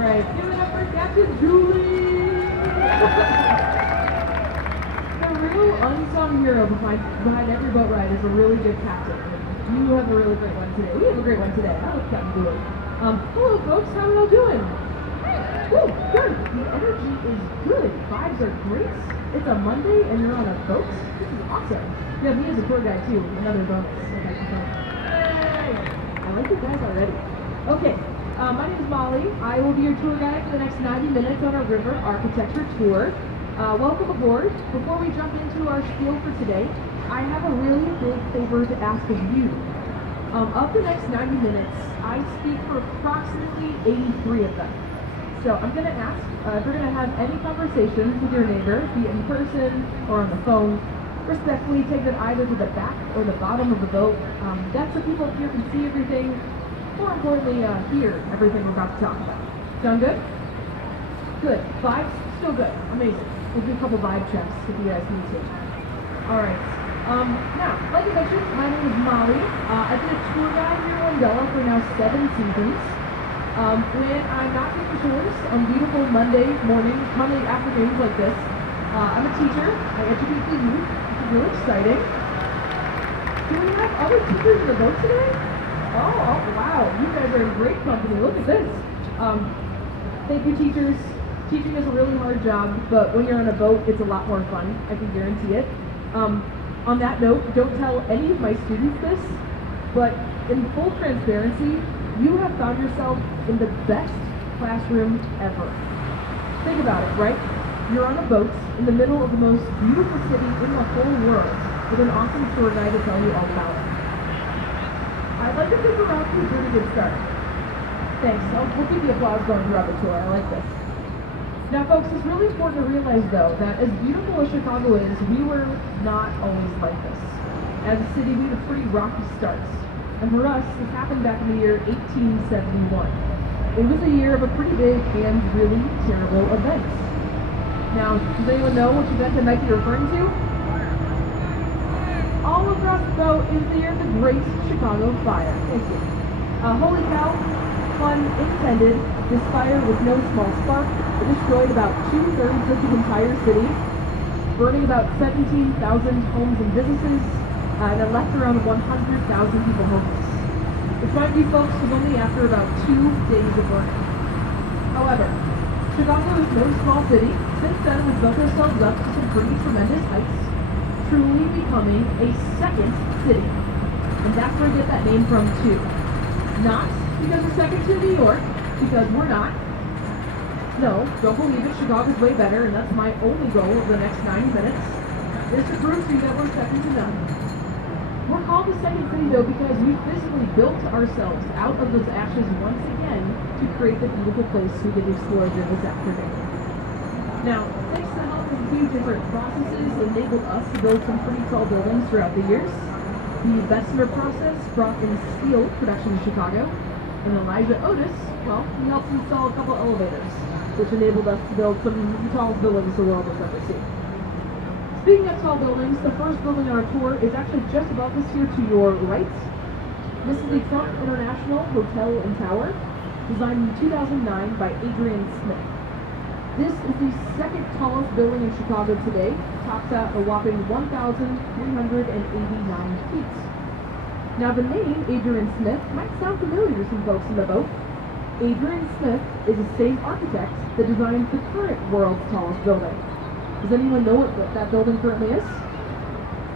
All right, give it up for Captain Julie. The real unsung hero behind every boat ride is a really good captain. You have a really great one today. We have a great one today. I love Captain Julie. Hello, folks. How are y'all doing? Woo, good. The energy is good. Vibes are great. It's a Monday and you're on a boat. This is awesome. Yeah, me as a tour guide too. Another bonus. I like you guys already. Okay, my name is Molly. I will be your tour guide for the next 90 minutes on our river architecture tour. Welcome aboard. Before we jump into our spiel for today, I have a really big favor to ask of you. Of the next 90 minutes, I speak for approximately 83 of them. So I'm going to ask if you're going to have any conversations with your neighbor, be it in person or on the phone, respectfully take them either to the back or the bottom of the boat. That's so people up here can see everything, more importantly, hear everything we're about to talk about. Sound good? Good. Vibes? Still good. Amazing. We'll do a couple vibe checks if you guys need to. Alright. Now, like I mentioned, my name is Molly. I've been a tour guide here in Wendella for now 7 seasons. When I'm not taking tours on beautiful Monday afternoons like this, I'm a teacher. I educate the youth, which is really exciting. Do we have other teachers in the boat today? Oh, wow. You guys are in great company. Look at this. Thank you, teachers. Teaching is a really hard job, but when you're on a boat, it's a lot more fun. I can guarantee it. On that note, don't tell any of my students this, but in full transparency, you have found yourself in the best classroom ever. Think about it, right? You're on a boat in the middle of the most beautiful city in the whole world with an awesome tour guide to tell you all about it. I'd like to think we're off to a pretty good start. Thanks. We'll keep the applause going throughout the tour. I like this. Now, folks, it's really important to realize, though, that as beautiful as Chicago is, we were not always like this. As a city, we had pretty rocky starts. And for us, this happened back in the year 1871. It was a year of a pretty big and really terrible event. Now, does anyone know which event I might be referring to? All across the boat is the year of the Great Chicago Fire. Thank you. Holy cow, pun intended, this fire was no small spark. It destroyed about 2/3 of the entire city, burning about 17,000 homes and businesses, and it left around 100,000 people homeless. Which, mind you, folks, was only after about 2 days of burning. However, Chicago is no small city. Since then, we've built ourselves up to some pretty tremendous heights, truly becoming a second city. And that's where we get that name from, too. Not because we're second to New York, because we're not. No, don't believe it. Chicago's way better, and that's my only goal of the next 90 minutes, is to prove to you that we're second to none. We're called the second city, though, because we physically built ourselves out of those ashes once again to create the beautiful place we get to explore here this afternoon. Now, thanks to the help of a few different processes, enabled us to build some pretty tall buildings throughout the years. The Bessemer process brought in steel production in Chicago, and Elijah Otis, well, he helped install a couple elevators, which enabled us to build some of the tallest buildings the world has ever seen. Speaking of tall buildings, the first building on our tour is actually just above us here to your right. This is the Trump International Hotel and Tower, designed in 2009 by Adrian Smith. This is the second tallest building in Chicago today, topped out a whopping 1,389 feet. Now, the name Adrian Smith might sound familiar to some folks in the boat. Adrian Smith is the same architect that designed the current world's tallest building. Does anyone know what that building currently is?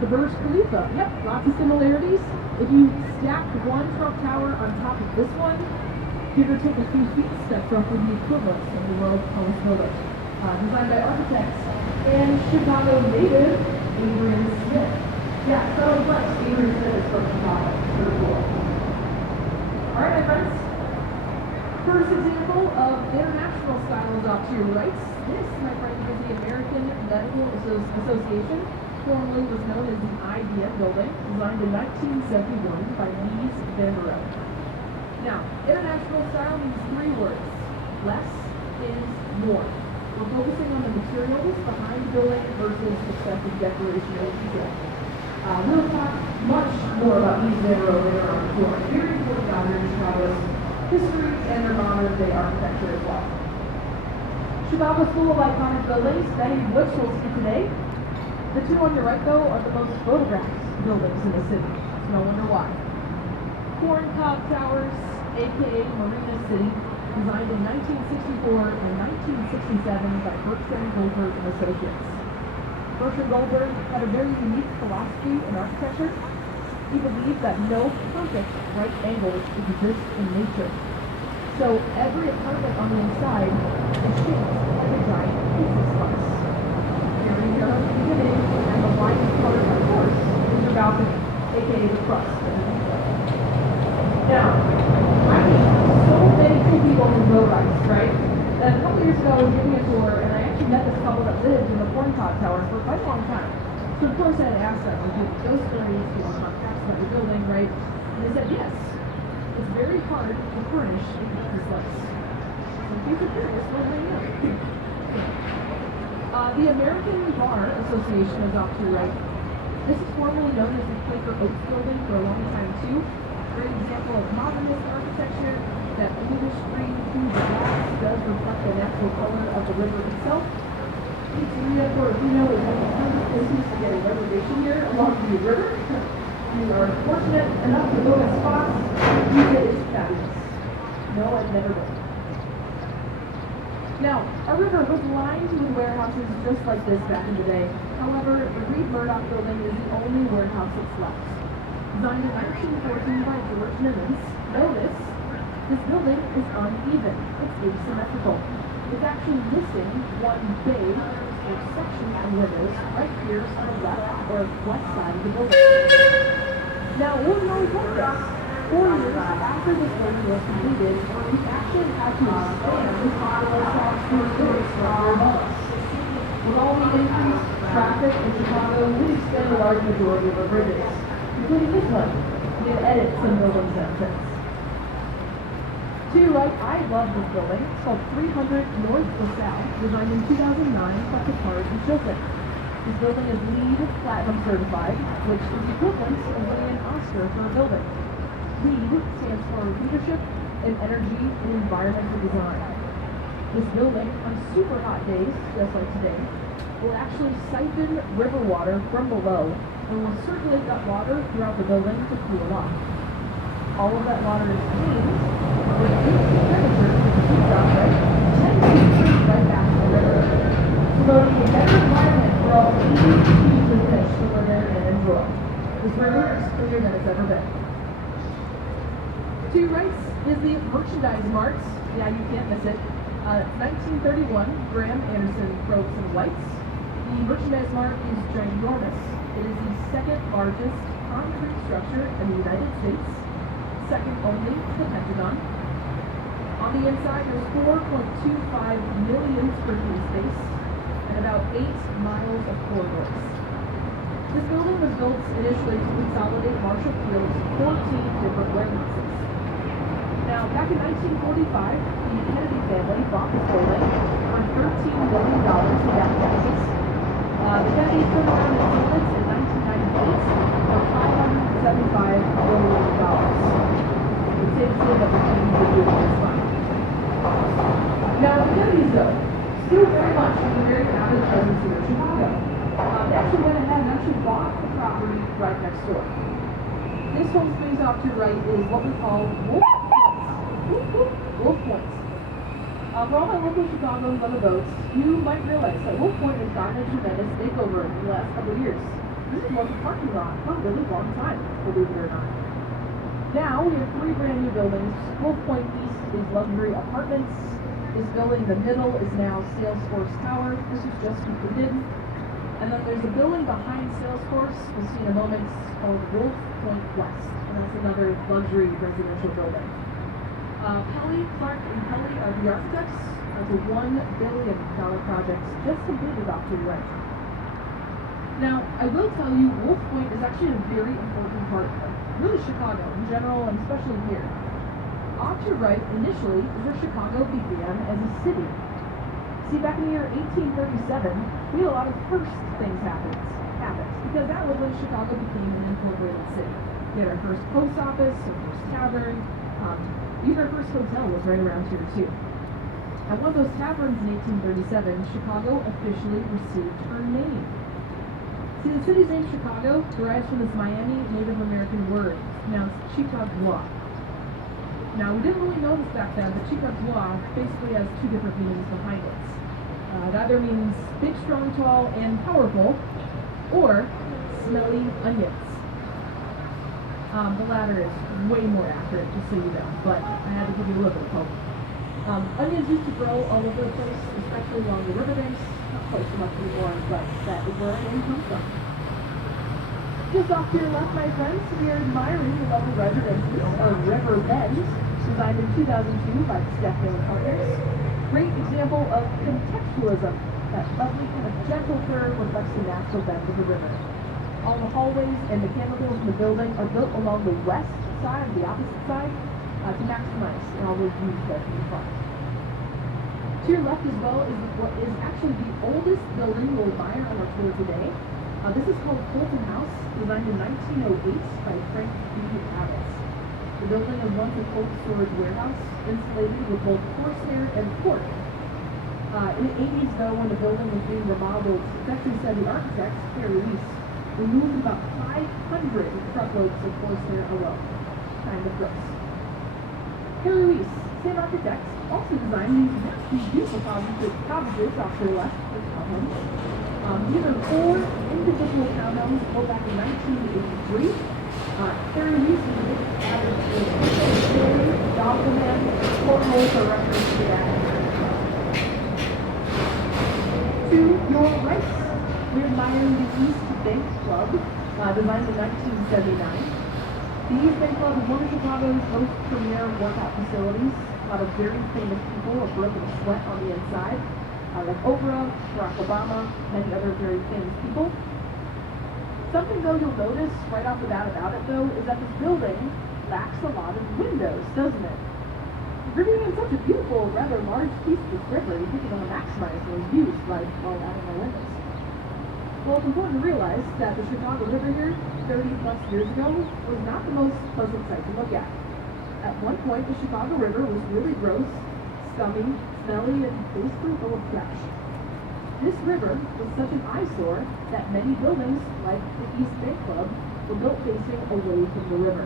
The Burj Khalifa. Yep, lots of similarities. If you stack one Trump Tower on top of this one, give or take a few feet, that's roughly the equivalent of the world's tallest building. Designed by architects and Chicago native Adrian Smith. Yeah, so much Adrian Smith is from Chicago. Very cool. Alright, my friends. First example of international style is off to your right. This, my friend, is the American Medical Association, formerly was known as the IBM Building, designed in 1971 by Mies van der Rohe. Now, international style means 3 words. Less is more. We're focusing on the materials behind the building versus excessive decoration or detail. We'll talk much more about Mies van der Rohe later on the tour. Very important out here in Chicago. history and their modern day architecture as well. Chicago's full of iconic buildings, many of which we'll see today. The two on your right, though, are the most photographed buildings in the city. It's no wonder why. Corncob Towers, aka Marina City, designed in 1964 and 1967 by Bertrand Goldberg and Associates. Bertrand Goldberg had a very unique philosophy in architecture. He believed that no perfect right angle exists in nature. So every apartment on the inside is shaped like a giant pizza slice. Here we are at the beginning, and the widest part, of course, is your balcony, aka the crust. Now, I meet so many cool people in low rise, right? And a couple years ago, I was giving a tour, and I actually met this couple that lived in the Corncob Tower for quite a long time. So of course I had asked them, do ghost stories, do you want to talk about your building, right? And they said yes. It's very hard to furnish a pizza slice. So if you're curious, well, hang out. The American Bar Association is off to your right. This is formerly known as the Quaker Oats Building for a long time too. Great example of modernist architecture. That bluish green hue of glass does reflect the natural color of the river itself. Pizzeria Portofino is one of the hundred places to get a reservation here along the river. You are fortunate enough to book a spot. The pizza is fabulous. No, I've never been. Now, our river was lined with warehouses just like this back in the day. However, the Reed Murdoch building is the only warehouse that's left. Designed in 1914 by George Nimitz, notice this building is uneven. It's asymmetrical. It's actually missing one bay or section of windows right here on the left or west side of the building. Now, what we always like this? 4 years after this building was completed, we actually had to expand this popular shop to a very strong bus. With all the increased traffic in Chicago, we extend a large majority of our bridges, including this one. We had edit some buildings since. To your right, I love this building. It's called 300 North LaSalle, designed in 2009 by Picard and Chilton. This building is LEED Platinum certified, which is the equivalent of winning an Oscar for a building. LEED stands for Leadership in Energy and Environmental Design. This building, on super hot days, just like today, will actually siphon river water from below and will circulate that water throughout the building to cool off. All of that water is cleaned with a good temperature to the heat outlet, 10 feet right back to the river, promoting a better environment for all 80 species of fish to live in and enjoy. This river is cleaner than it's ever been. To your right is the Merchandise Mart. Yeah, you can't miss it. 1931, Graham Anderson Probes and Lights. The Merchandise Mart is ginormous. It is the second largest concrete structure in the United States, second only to the Pentagon. On the inside, there's 4.25 million square feet of space and about 8 miles of corridors. This building was built initially to consolidate Marshall Field's 14 different warehouses. Now, back in 1945, the Kennedy family bought this building for $13 million in back taxes. The Kennedys turned around and sold it in 1998 for $575 billion. It's safe to say that the Kennedys are doing this fine. Now, the Kennedys, though, still very much have a very avid presence here in Chicago. They actually went ahead and actually bought the property right next door. This home space off to the right is what we call Wolf Points. Wolf Points. For all my local Chicagoans on the boats, you might realize that Wolf Point has gotten a tremendous makeover in the last couple of years. This was a parking lot for a really long time, believe it or not. Now, we have 3 brand new buildings. Wolf Point East is luxury apartments. This building in the middle is now Salesforce Tower. This was just completed. And then there's a building behind Salesforce, we'll see in a moment, called Wolf Point West. And that's another luxury residential building. Kelly, Clark, and Kelly are the architects. That's a $1 billion project just completed off to the right. Now, I will tell you, Wolf Point is actually a very important part of really Chicago in general, and especially here. Off to your right, initially, is where Chicago began as a city. See, back in the year 1837, we had a lot of first things happen, because that was when Chicago became an incorporated city. We had our first post office, our first tavern. Even our first hotel was right around here too. At one of those taverns in 1837, Chicago officially received her name. See, the city's name Chicago derives from this Miami Native American word, pronounced Chicagua. Now, we didn't really know this back then, but Chicagua basically has two different meanings behind it. It either means big, strong, tall, and powerful, or smelly onions. The latter is way more accurate, just so you know, but I had to give you a little bit of hope. Onions used to grow all over the place, especially along the riverbanks. Not quite so much anymore, but that is where our name comes from. Just off to your left, my friends, we are admiring the lovely residences of Riverfront, designed in 2002 by Stefano Partners. Great example of contextualism. That lovely kind of gentle curve reflects the natural bend of the river. All the hallways and mechanicals in the building are built along the west side, the opposite side, to maximize all those views that you front. To your left as well is what is actually the oldest building we'll admire on our tour today. This is called Fulton House, designed in 1908 by Frank B. Abbott. The building is once a cold storage warehouse, insulated with both horsehair and cork. In the 80s, though, when the building was being remodeled, it's actually said the architect, Harry Weiss, removed about 500 truckloads of horsehair alone. Kind of gross. Harry Weiss, same architect, also designed these beautiful cottages off to the left, the townhomes. These are 4 individual townhomes built back in 1983. Harry Weiss added a Doppelman, portholes are referenced to that. To your right, we're admiring the East Bank Club, designed in 1979. The East Bank Club is one of Chicago's most premier workout facilities. A lot of very famous people are broken sweat on the inside, like Oprah, Barack Obama, many other very famous people. Something, though, you'll notice right off the bat about it, though, is that this building lacks a lot of windows, doesn't it? If you're being such a beautiful, rather large piece of this river, you think you're going to maximize those views by adding more windows. Well, it's important to realize that the Chicago River here, 30 plus years ago, was not the most pleasant sight to look at. At one point, the Chicago River was really gross, scummy, smelly, and basically full of trash. This river was such an eyesore that many buildings, like the East Bank Club, were built facing away from the river.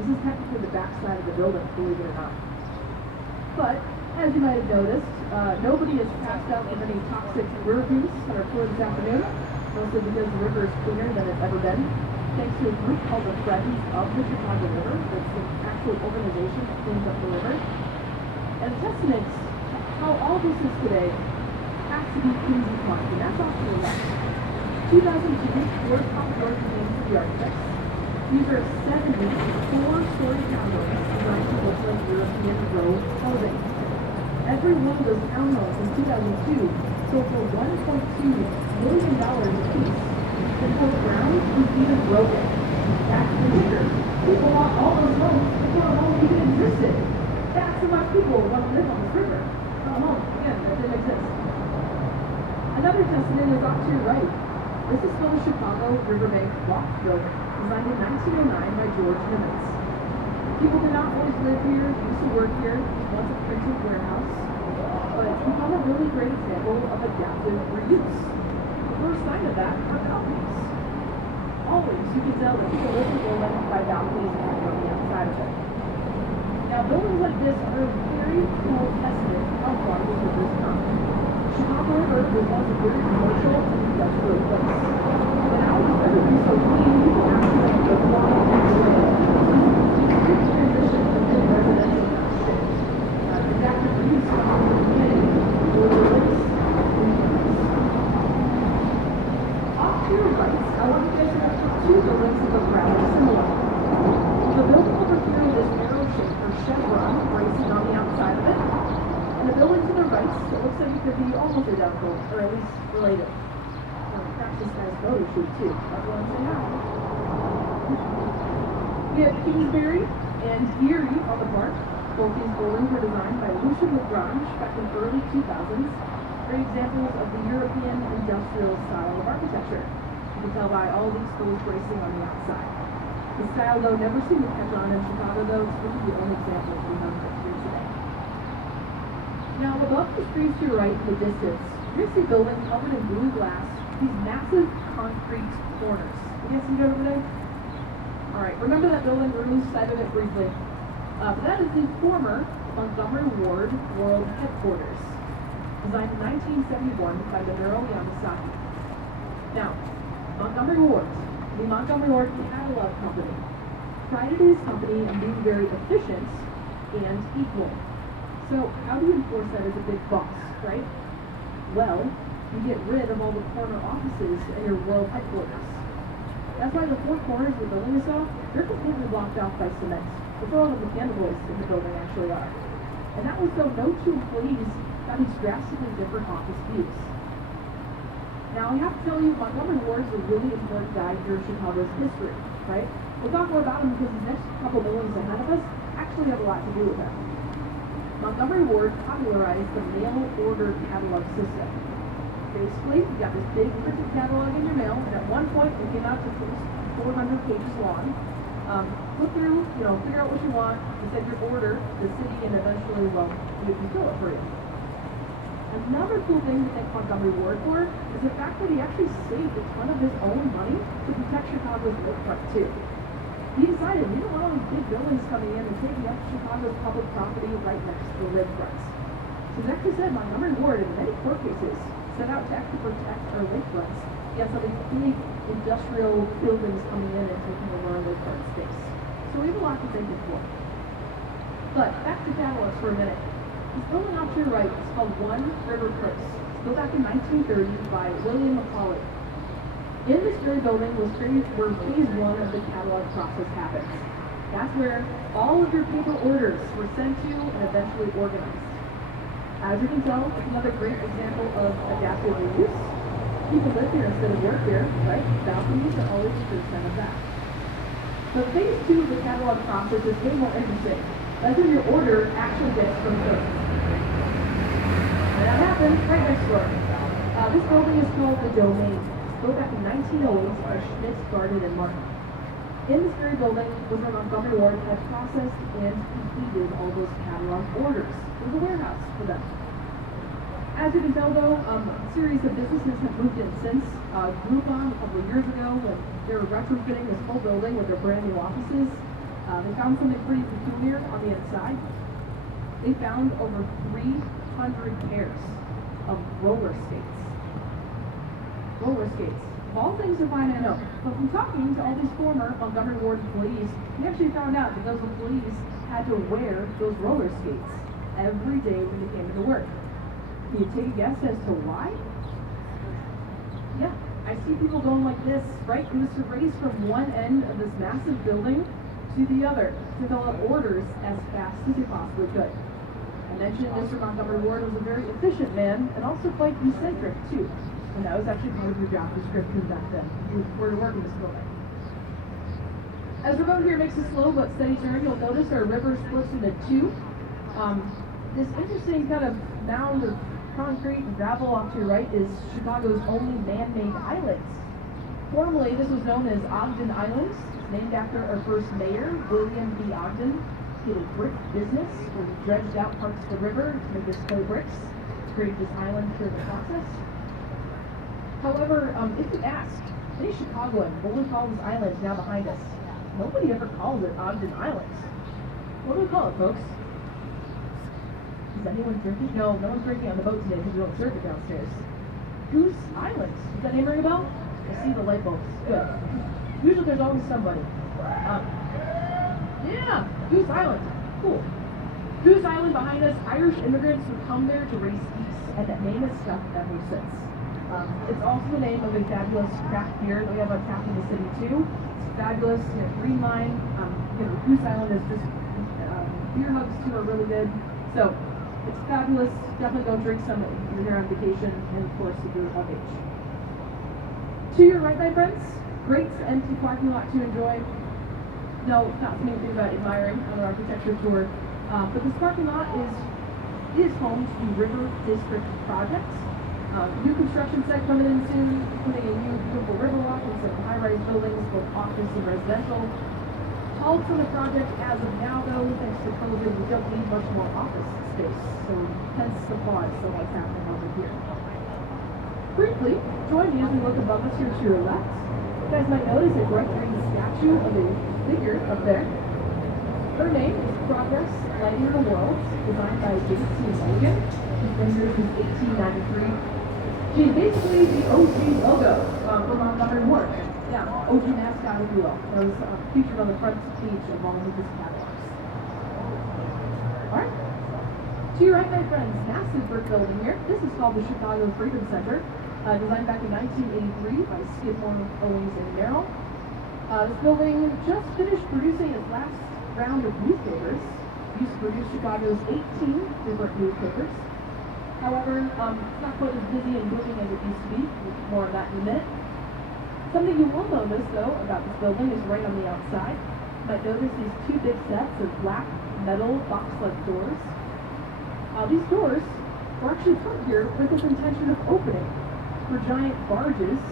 This is technically the backside of the building, believe it or not. But, as you might have noticed, nobody has passed out with any toxic river abuse on our tour this afternoon, mostly because the river is cleaner than it's ever been, thanks to a group called the Friends of the Chicago River. That's an actual organization that cleans up the river. And a testament to how all this is today has to be Quincy Park, and that's off to the left. 2002, Ford Top George named for the architects. These are 70 4-story townhomes designed to look like European row housing. Every one of those townhomes in 2002 sold for $1.2 million a piece. Until the ground was even broken. Back in the winter, people bought all those homes before a home even existed. That's how much people want to live on this river. Not a home, again, that didn't exist. Another testament is off to your right. This is still the Chicago Riverbank Loft Building, designed in 1909 by George Nimitz. People did not always live here, used to work here, once a printing warehouse, but it's become a really great example of adaptive reuse. The first sign of that are balconies. Always, you can tell that people live in the building by balconies on the outside of it. Now, buildings like this are a very cool testament to how far this river has come. Chicago River was once a very commercial and industrial place. But now, because everything's so clean, people actually like to go walk and enjoy it. This transition has been residential now since. Adaptive reuse from the beginning for the lakes. Off to your right, I want you guys to look at 2 buildings that look rather similar. The building over here in this arrow shape or chevron racing on the outside of it, and the building to the right, it looks like it could be almost identical, or at least related. Perhaps this guy's photo shoot too. Everyone say hi. We have Kingsbury and Erie on the park. Both these buildings were designed by Lucian Lagrange back in the early 2000s. Great examples of the European industrial style of architecture. You can tell by all these schools racing on the outside. The style, though, never seemed to catch on in Chicago, though. It's really the only examples we have. above the trees to your right in the distance, you're gonna see a building covered in blue glass, these massive concrete corners. You guys see that over there? Alright, remember that building? We're going to lose sight of it briefly. That is the former Montgomery Ward World Headquarters, designed in 1971 by Binaural. Now, Montgomery Ward, the Montgomery Ward Catalog Company, prided his company on being very efficient and equal. So how do you enforce that as a big boss, right? Well, you get rid of all the corner offices in your world headquarters. That's why the four corners of the building you saw, they're completely blocked off by cement. That's where all the mechanicals in the building actually are. And that was so no two employees got these drastically different office views. Now, I have to tell you, Montgomery Ward is a really important guy here in Chicago's history, right? We'll talk more about him because the next couple buildings ahead of us actually have a lot to do with him. Montgomery Ward popularized the mail order catalog system. Basically, you got this big printed catalog in your mail, and at one point it came out to 400 pages long. Flip through, figure out what you want, and send your order to the city, and eventually, we can fill it for you. Another cool thing to thank Montgomery Ward for is the fact that he actually saved a ton of his own money to protect Chicago's lakefront too. He decided we don't want all these big buildings coming in and taking up Chicago's public property right next to the lakefront. So as actually said, Montgomery Ward, in many court cases, set out to actually protect our lakefronts against all these big industrial buildings coming in and taking over our lakefront space. So we have a lot to thank him for. But back to catalogs for a minute. This building off to your right is called One River Press. It's built back in 1930 by William Macaulay. In this very building was where phase one of the catalog process happens. That's where all of your paper orders were sent to and eventually organized. As you can tell, it's another great example of adaptive reuse. People live here instead of work here, right? Balconies are always a good sign of that. But phase two of the catalog process is way more interesting. That's where your order actually gets fulfilled. And that happened right next door. This building is called the Domain. It's built back in 1908 by Schmitz, Garden, and Martin. In this very building was where Montgomery Ward had processed and completed all those catalog orders. It was a warehouse for them. As you can tell though, a series of businesses have moved in since. Groupon a couple of years ago, when they were retrofitting this whole building with their brand new offices, they found something pretty peculiar on the inside. They found over 300 pairs of roller skates. Roller skates. Of all things to find out, but from talking to all these former Montgomery Ward employees, we actually found out that those employees had to wear those roller skates every day when they came into work. Can you take a guess as to why? Yeah, I see people going like this, right? It was to race from one end of this massive building to the other to fill out orders as fast as they possibly could. I mentioned Mr. Montgomery Ward was a very efficient man and also quite eccentric too. And that was actually part of your job description back then. You were to work in this building. As the road here makes a slow but steady turn, you'll notice our river splits into two. This interesting kind of mound of concrete and gravel off to your right is Chicago's only man-made island. Formerly, this was known as Ogden Island. It's named after our first mayor, William B. Ogden. He had a brick business where he dredged out parts of the river to make his clay bricks to create this island through the process. However, if you ask, any Chicagoan what we call this island now behind us, nobody ever calls it Ogden Island. What do we call it, folks? Is anyone drinking? No, no one's drinking on the boat today because we don't serve it downstairs. Goose Island. Does that name ring a bell? I see the light bulbs. Good. Usually there's always somebody. Yeah, Goose Island. Cool. Goose Island behind us, Irish immigrants would come there to raise geese, and that name has stuck ever since. It's also the name of a fabulous craft beer that we have on tap in the city too. It's fabulous, green line. Goose Island is just, beer hugs too are really good. So, it's fabulous. Definitely go drink some if you're here on vacation, and of course if you're of age. To your right, my friends, great empty parking lot to enjoy. No, it's not something to think about admiring on our architecture tour, but this parking lot is home to the River District project. New construction site coming in soon, putting a new beautiful river walk and some high-rise buildings, both office and residential. Halts on the project as of now, though, thanks to COVID, we don't need much more office space, so hence the pause to what's happening over here. Briefly, join me as we look above us here to your left. You guys might notice a bright green statue of a figure up there. Her name is Progress Lighting the World, designed by J.C. Mulligan. She's been here since 1893. She's basically the OG logo from Montgomery Ward. Yeah, OG mascot, if you will. That was featured on the front page of all of his catalogs. Alright. To your right, my friends, massive brick building here. This is called the Chicago Freedom Center, designed back in 1983 by Skidmore, Owings, and Merrill. This building just finished producing its last round of newspapers. It used to produce Chicago's 18 different newspapers. However, it's not quite as busy and booming as it used to be. More of that in a minute. Something you will notice, though, about this building is right on the outside. You might notice these two big sets of black metal box-like doors. These doors were actually put here with this intention of opening for giant barges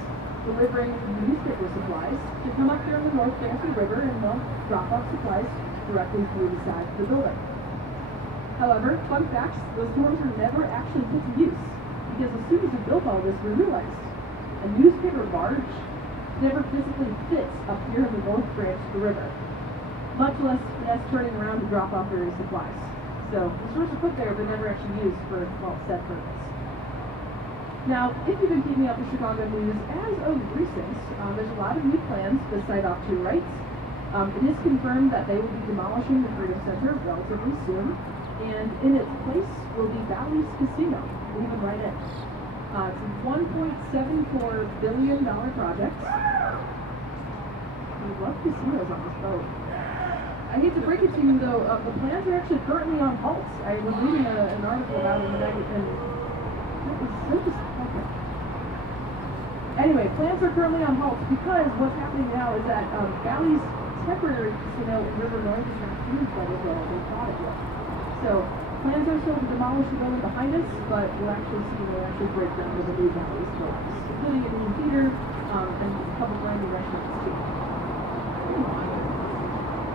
delivering newspaper supplies to come up here on the North Bank of the river and they'll drop off supplies directly through the side of the building. However, fun fact, those doors were never actually put to use because as soon as we built all this, we realized a newspaper barge never physically fits up here in the North Branch of the river, much less turning around to drop off various supplies. So the stores are put there but never actually used for, well, set purpose. Now, if you've been keeping up with Chicago news as of recent, there's a lot of new plans for the site off to your right. It is confirmed that they will be demolishing the Freedom Center relatively soon, and in its place will be Bally's Casino, leaving right in. It's a $1.74 billion project. We love casinos on this boat. I hate to break it to you, though, the plans are actually currently on halt. I was reading an article about it, and it was so just okay. Anyway, plans are currently on halt because what's happening now is that Bally's temporary casino in River North is not used by the well they thought it would. So plans are still to demolish the building behind us, but we'll actually see break ground with the new Bally's collapse, including a new theater and a couple brand new restaurants too.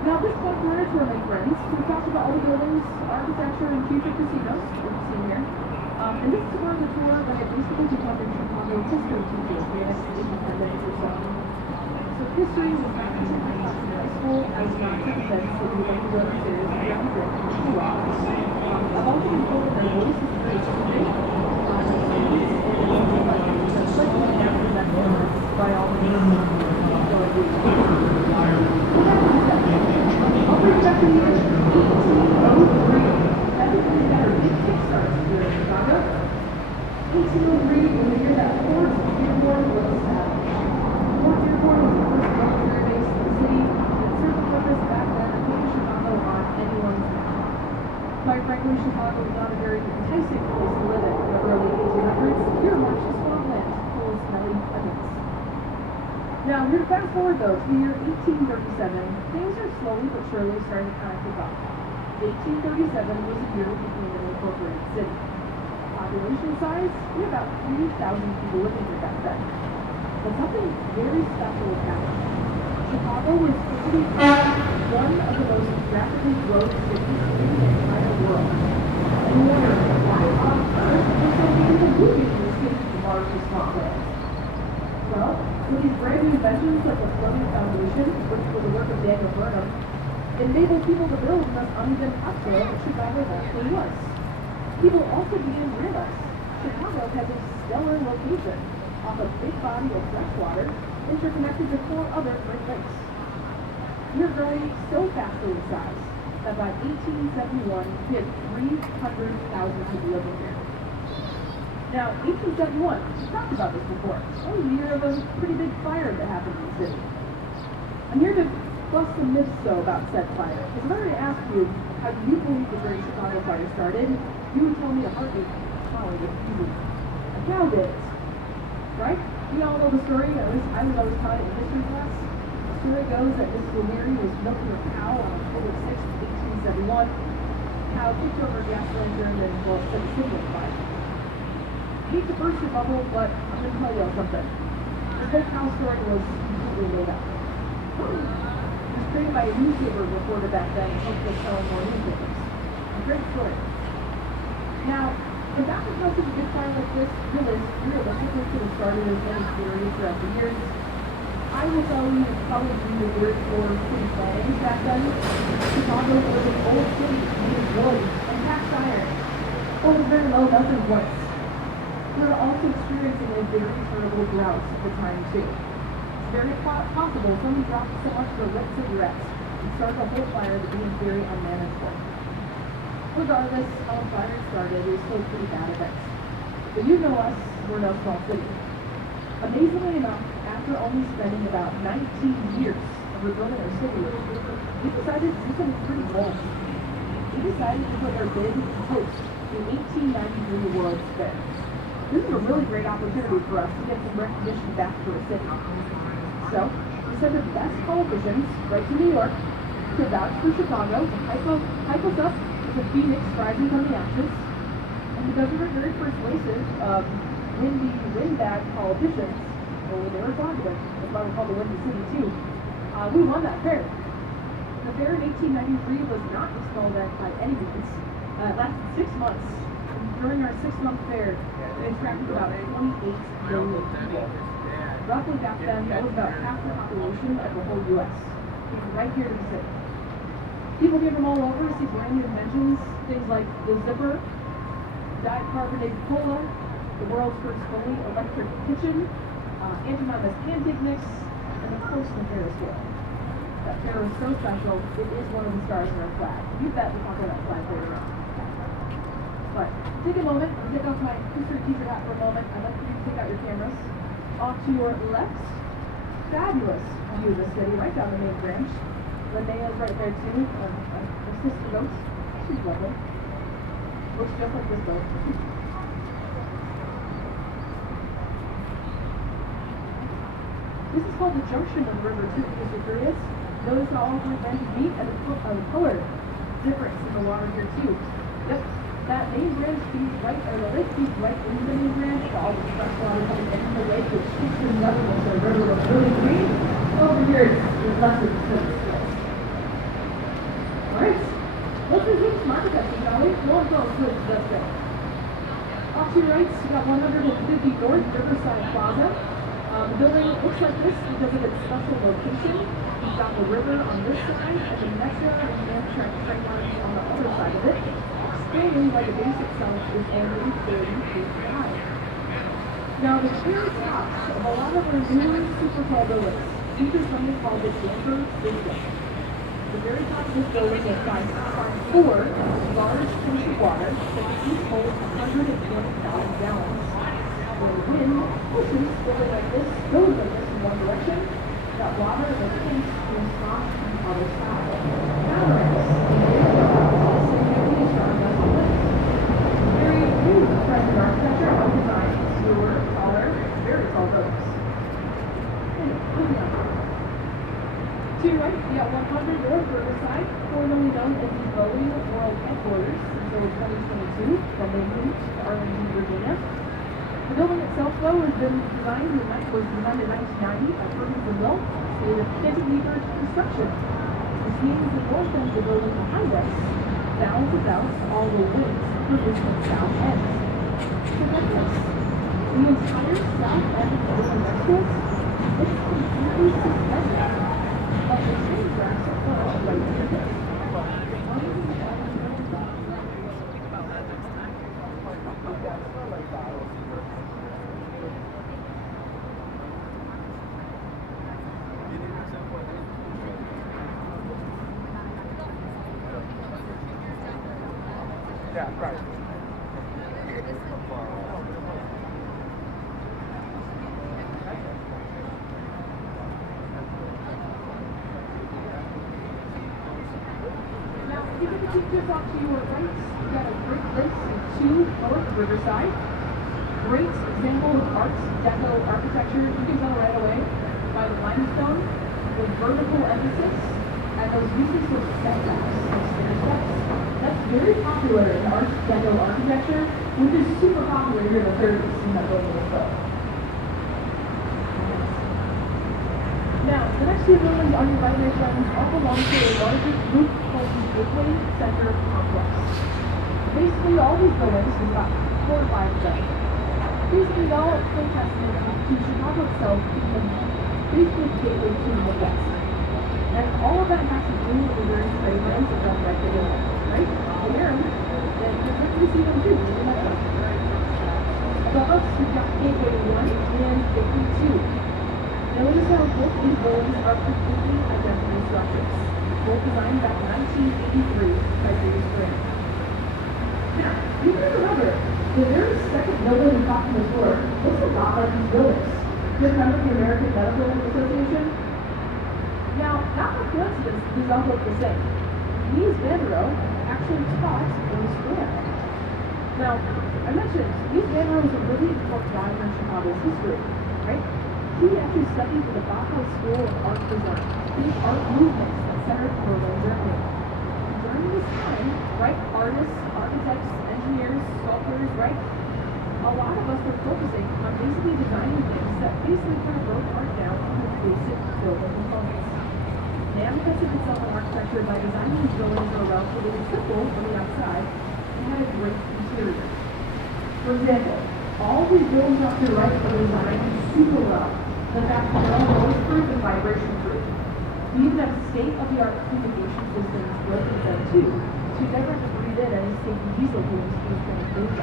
Now at this point we're at tour, my friends. We talked about all the buildings, architecture, and future casinos, which you see here. And this is part of the tour that I basically becoming Chicago history teacher for the next 8 days or so. So history was not something I taught in high school. I was not to events that we went to go upstairs and grab a drink and cool off. I've also been told that my voice is very soothing. By all means, I'll bring back the year 1803. Everybody got a big kickstart here in Chicago. 1803 was the year that Fort Dearborn was established. Fort Dearborn was the first military base in the city and served the purpose back then of putting Chicago on anyone's map. Quite frankly, Chicago was not a very enticing place to live in the early 1800s. Here marched a swampland full of smelly onions. Now, here to fast forward though, to the year 1837, things are slowly but surely starting to kind of pick up. 1837 was a year we became an incorporated city. Population size, we had about 3,000 people living here back then. But something very special was happening. Chicago was quickly one of the most rapidly growing cities in the entire world. And you wonder, why on earth was so many people moving to the city to large to small land? Well, with these brand new inventions like the floating foundation, which was the work of Daniel Burnham, enabled people to build enough uneven topsoil that Chicago actually was. People also began to realize Chicago has a stellar location off a big body of fresh water interconnected to 4 other Great Lakes. We are growing so fastly in size that by 1871 we had 300,000 people living here. Now, 1871, we talked about this before. That was the year of a pretty big fire that happened in the city. I'm here to bust some myths, though, about said fire. Because if I were to ask you, how do you believe the Great Chicago Fire started, you would tell me a heartbeat. Probably just easy. A cow did it. Right? We all know the story. At least I was always taught it in history class. The story goes that Mrs. O'Leary was milking a cow on October 6, 1871. The cow kicked over a gas lantern and, well, set the city on fire. I hate to burst your bubble, but I'm going to tell you something. This whole cow story was completely made up. was created by a newspaper reporter back then and hoped to sell more newspapers. A great story. Now, the back of house of a big fire like this, realistically could have started as many theories throughout the years. I will tell you, it's probably due to weird or city planning back then. Chicago was an old city made of wood and cast iron, or with very low melting points. We were also experiencing a very terrible drought at the time too. It's very possible somebody dropped so much of their lit cigarettes and started a whole fire that being very unmanageable. Regardless how the fire started, it was still pretty bad events. But you know us, we're no small city. Amazingly enough, after only spending about 19 years of rebuilding our city, we decided to do something pretty bold. We decided to put our bid to host the 1893 World's Fair. This is a really great opportunity for us to get some recognition back to our city. So, we sent the best politicians right to New York to vouch for Chicago and hype us up as a phoenix rising from the ashes. And because we were very persuasive, windbag politicians, well, they were talkative, that's why we're called the Windy City too, we won that fair. The fair in 1893 was not a small event by any means. It lasted 6 months. And during our 6-month fair, it attracted about 28 million people. Roughly back then, that was about half the population of the whole U.S. Came right here to the city. People came from all over to see brand new inventions, things like the zipper, diet carbonated cola, the world's first fully electric kitchen, Aunt Jemima's pancake mix, and of course the Ferris wheel. That fair is so special, it is one of the stars in our flag. You bet we'll talk about that flag later on. But take a moment and take off my history teacher hat for a moment. I'd like for you to take out your cameras. Off to your left, fabulous view of the city, right down the main branch. Linnea's right there too, her sister goat. She's lovely. Looks just like this boat. This is called the junction of the river too, because you're curious. Notice how all three branches meet and the color difference in the water here too. Yep. That main branch feeds right, or the lake feeds right into the main branch, all the fresh water coming into the lake, which keeps things up and makes the river look really green. Over here, it's less of a surface. Alright, let's resume some architecture, shall we? Go on, let's go. Off to your right, you got 150 North Riverside Plaza. The building looks like this because of its special location. You've got the river on this side, and the Metro and Amtrak train lines on the other side of it. Building by the base itself is only 30 feet high. Now the very tops of a lot of our newer super tall buildings feature something called the damper system. The very top of this building is by 4 large tanks of water that each hold 120,000 gallons. When the wind pushes building like this, goes like this in one direction, that water in the tanks will stop on the other side. Present architecture of design, newer, taller, very tall buildings. Moving on. To your right, you got 100 North Riverside, formerly known as the Boeing World Headquarters until 2022, when they moved to Arlington, Virginia. The building itself, though, was designed in 1990 by Ferguson Mill, made of cantilever construction. This means the north end of the building behind us balances out all the winds produced from the south end. So get this, the entire south end of the building next to us, it's completely suspended, but the train tracks are flush right through this. Yeah, right. Now, if you can keep this off to your right, you got a great place in 2 North Riverside. Great example of Art Deco architecture. You can tell right away by the limestone with vertical emphasis and those uses of setbacks and stair steps. That's very popular in Art Deco architecture, which is super popular here in the 30s when that building was built. Now, The next two buildings on your right, my friends, all belong to a larger group called the Gateway Center Complex. Basically, all these buildings, we've got 4 or 5 of them. Basically, all play testament to Chicago itself being basically the gateway to the West. And all of that has to do with the various trade lanes that run right there, right? And there, and you're going to see them too. Above us, we've got Gateway 1 and Gateway 2. Notice how both these buildings are completely identical structures, both designed back in 1983 by Willis Tower. Now, you can remember, the very second building we talked on the tour looks a lot like these buildings. You're remember the American Medical Association? Now, not by coincidence, these all look the same. Mies van der Rohe actually taught in the square. Now, I mentioned, Mies van der Rohe was a really important driver in Chicago's history, right? He actually studied at the Bauhaus School of Art Design, big art movements that centered in Berlin, Germany. During this time, right, artists, architects, engineers, sculptors, right, a lot of us were focusing on basically designing things that basically kind of broke art down on the basic building components. Manifested itself in architecture by designing these buildings that are relatively simple from the outside and had a great interior. For example, all these buildings off to the right are designed super well. The fact that they're all noise-proof and vibration-proof. We even have state-of-the-art communication systems built into them too, so you never have to breathe in any safety diesel fumes being transmitted.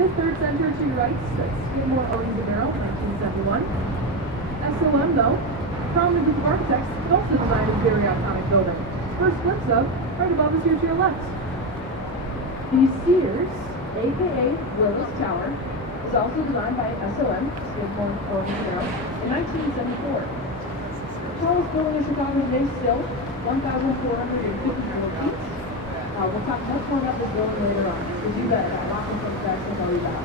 The third center to your right, that's Skidmore, Owings & Merrill, 1971. SOM, though, prominent group of architects, also designed a very iconic building. First glimpse of, right above us here to your left. The Sears, aka Willis Tower, was also designed by SOM, Skidmore, Owings & Merrill, in 1974. The tallest building in Chicago today still, 1,454 feet. We'll talk much more about this building later on, because you bet I'll lock some facts and tell you that.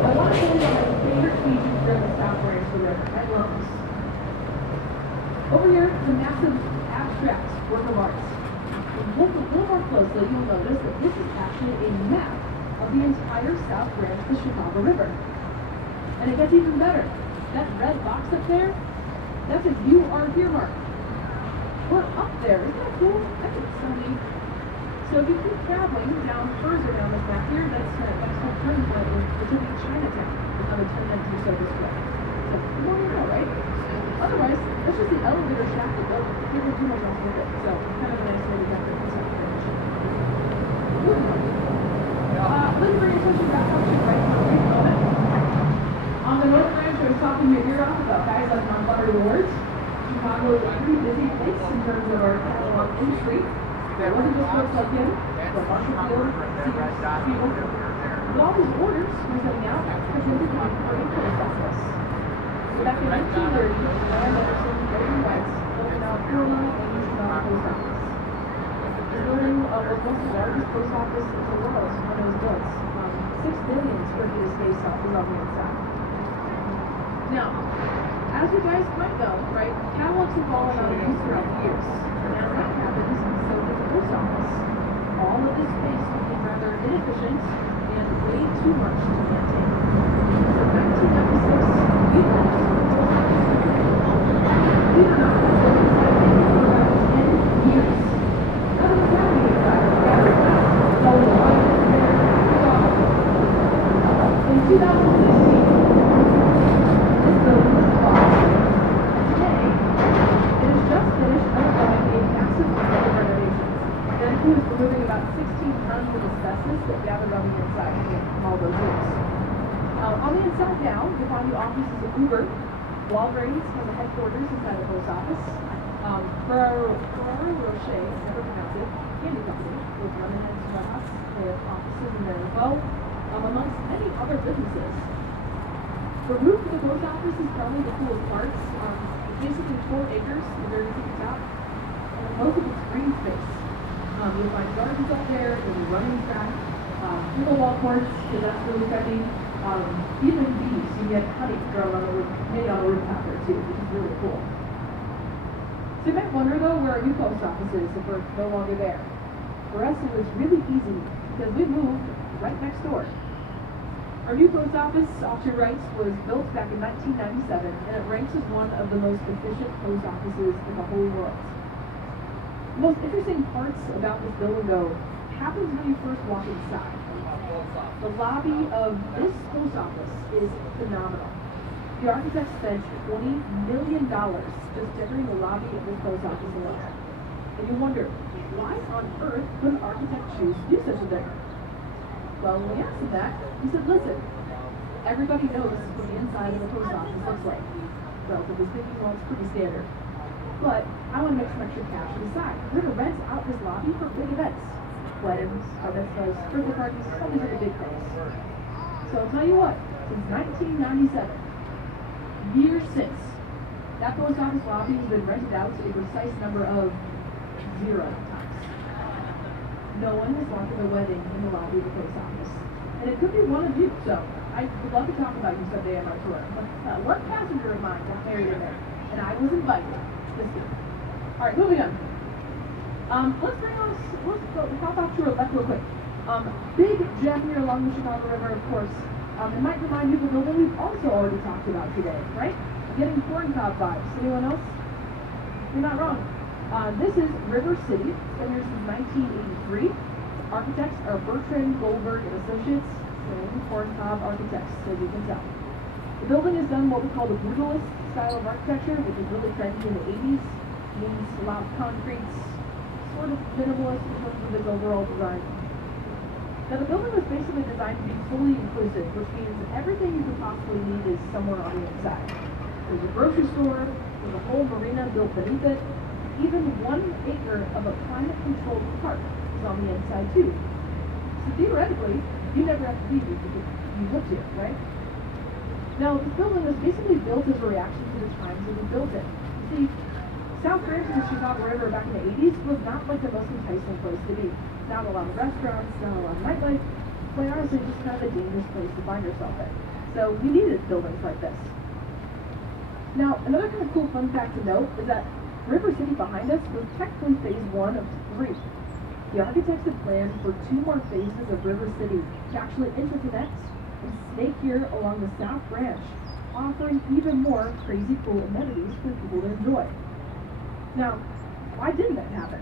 I want to tell you about my favorite feature here in the South Branch of the river. I love this. Over here is a massive abstract work of art. Look a little more closely, you'll notice that this is actually a map of the entire South Branch of the Chicago River. And it gets even better. That red box up there, that's a "You Are Here" mark. We're up there. Isn't that cool? That's exciting. So if you keep traveling down further down this map here, that's one turning point, which will be Chinatown, another 10 minutes or so this way. So you want to know, right? Otherwise, that's just the elevator shaft that goes. You can't do too much else with it. So kind of a nice way to get there from South Branch. Let's bring your attention back up to the right for a brief moment. On the North Branch, I was talking your ear off about guys like Montgomery Ward. Chicago is a pretty busy place in terms of our catalog industry. There wasn't just folks like him, but Marshall Field, Sears, people. With all these orders we're sending out, presented by the post office. So back in 1930, Larry Anderson, Gary Weiss opened out 40 acres of our post office. The building was once the largest post office in the world when it was built. 6 billion square feet of space off the level inside. Now, as you guys might know, right, catalogs have fallen out of use throughout the years. And as that happens, so does the post office. All of this space became rather inefficient and way too much to maintain. So in 1996, we launched the post office. Believe it or not, the building has been for about 10 years. Nothing was happening inside. We got it fast. So the light is there. In 2016, this building was bought. And today, it is just finished undergoing a massive amount of renovations. That includes removing about 16 tons of asbestos that gathered on the inside from all those years. On the inside now, you'll find the offices of Uber. Walgreens has a headquarters inside the post office. Ferrero Rocher, never pronounce it, candy company, with Lemon and Sweathouse. They have offices in there as well, amongst many other businesses. The roof of the post office is probably the coolest part. It's basically 4 acres, the very tip top, and most of it's green space. You'll find gardens up there, there'll be running track, pickleball courts, because that's really pretty. Even bees, you get honey grown on the roof, made on the rooftop there too, which is really cool. So you might wonder though, where our new post office is if we're no longer there. For us, it was really easy because we moved right next door. Our new post office, off to your right, was built back in 1997, and it ranks as one of the most efficient post offices in the whole world. The most interesting parts about this building, though, happens when you first walk inside. The lobby of this post office is phenomenal. The architect spent $20 million just decorating the lobby of this post office alone. And you wonder, why on earth would an architect choose to do such a thing? Well, when we asked him that, he said, listen, everybody knows what the inside of the post office looks like. Relatively speaking, well, it's pretty standard. But I want to make some extra cash on the side. We're going to rent out this lobby for big events. Weddings, birthday parties, all these other big things. So I'll tell you what, since 1997, year 6, that post office lobby has been rented out to a precise number of 0 times. No one has wanted a wedding in the lobby of the post office. And it could be one of you, so I would love to talk about you someday on our tour. One passenger of mine got married in there, and I was invited this year. Alright, moving on. Let's hop off to our left real quick. Big gem here along the Chicago River, of course. It might remind you of a building we've also already talked about today, right? I'm getting corn cob vibes. Anyone else? You're not wrong. This is River City. It's been here since 1983. Architects are Bertrand Goldberg and Associates, same corn cob architects, as you can tell. The building is done what we call the brutalist style of architecture, which is really trendy in the 80s. Means a lot of concrete, sort of minimalist in terms of its overall design. Now the building was basically designed to be fully inclusive, which means that everything you could possibly need is somewhere on the inside. There's a grocery store, there's a whole marina built beneath it, even 1 acre of a climate-controlled park is on the inside too. So theoretically, you never have to leave if you live here, right? Now this building was basically built as a reaction to the times that we built it. You see, South Branch of the Chicago River back in the 80s was not like the most enticing place to be. Not a lot of restaurants, not a lot of nightlife. Quite honestly, just kind of a dangerous place to find yourself in. So we needed buildings like this. Now, another kind of cool fun fact to note is that River City behind us was technically phase 1 of 3. The architects had planned for 2 more phases of River City to actually interconnect and snake here along the South Branch, offering even more crazy cool amenities for people to enjoy. Now, why didn't that happen?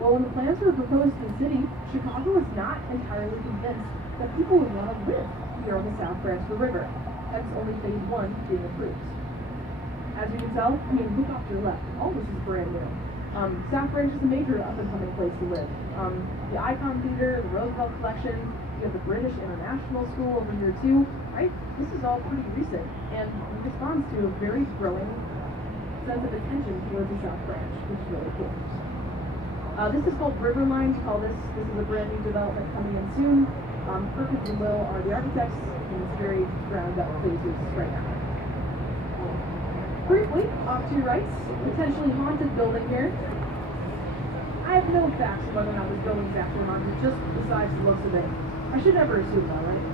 Well, when the plans were proposed to the city, Chicago was not entirely convinced that people would want to live here on the South Branch of the river. That's only phase 1 being approved. As you can tell, look off to your left. All this is brand new. South Branch is a major up-and-coming place to live. The Icon Theater, the Roosevelt Collection, you have the British International School over here too, right? This is all pretty recent, and it responds to a very growing sense of attention towards the South Branch, which is really cool. This is called Riverline. This is a brand new development coming in soon. Perkins and Will are the architects, and it's very ground up phases right now. Briefly, off to your right, potentially haunted building here. I have no facts on whether or not this building is actually haunted, just besides the looks of it. I should never assume that, right?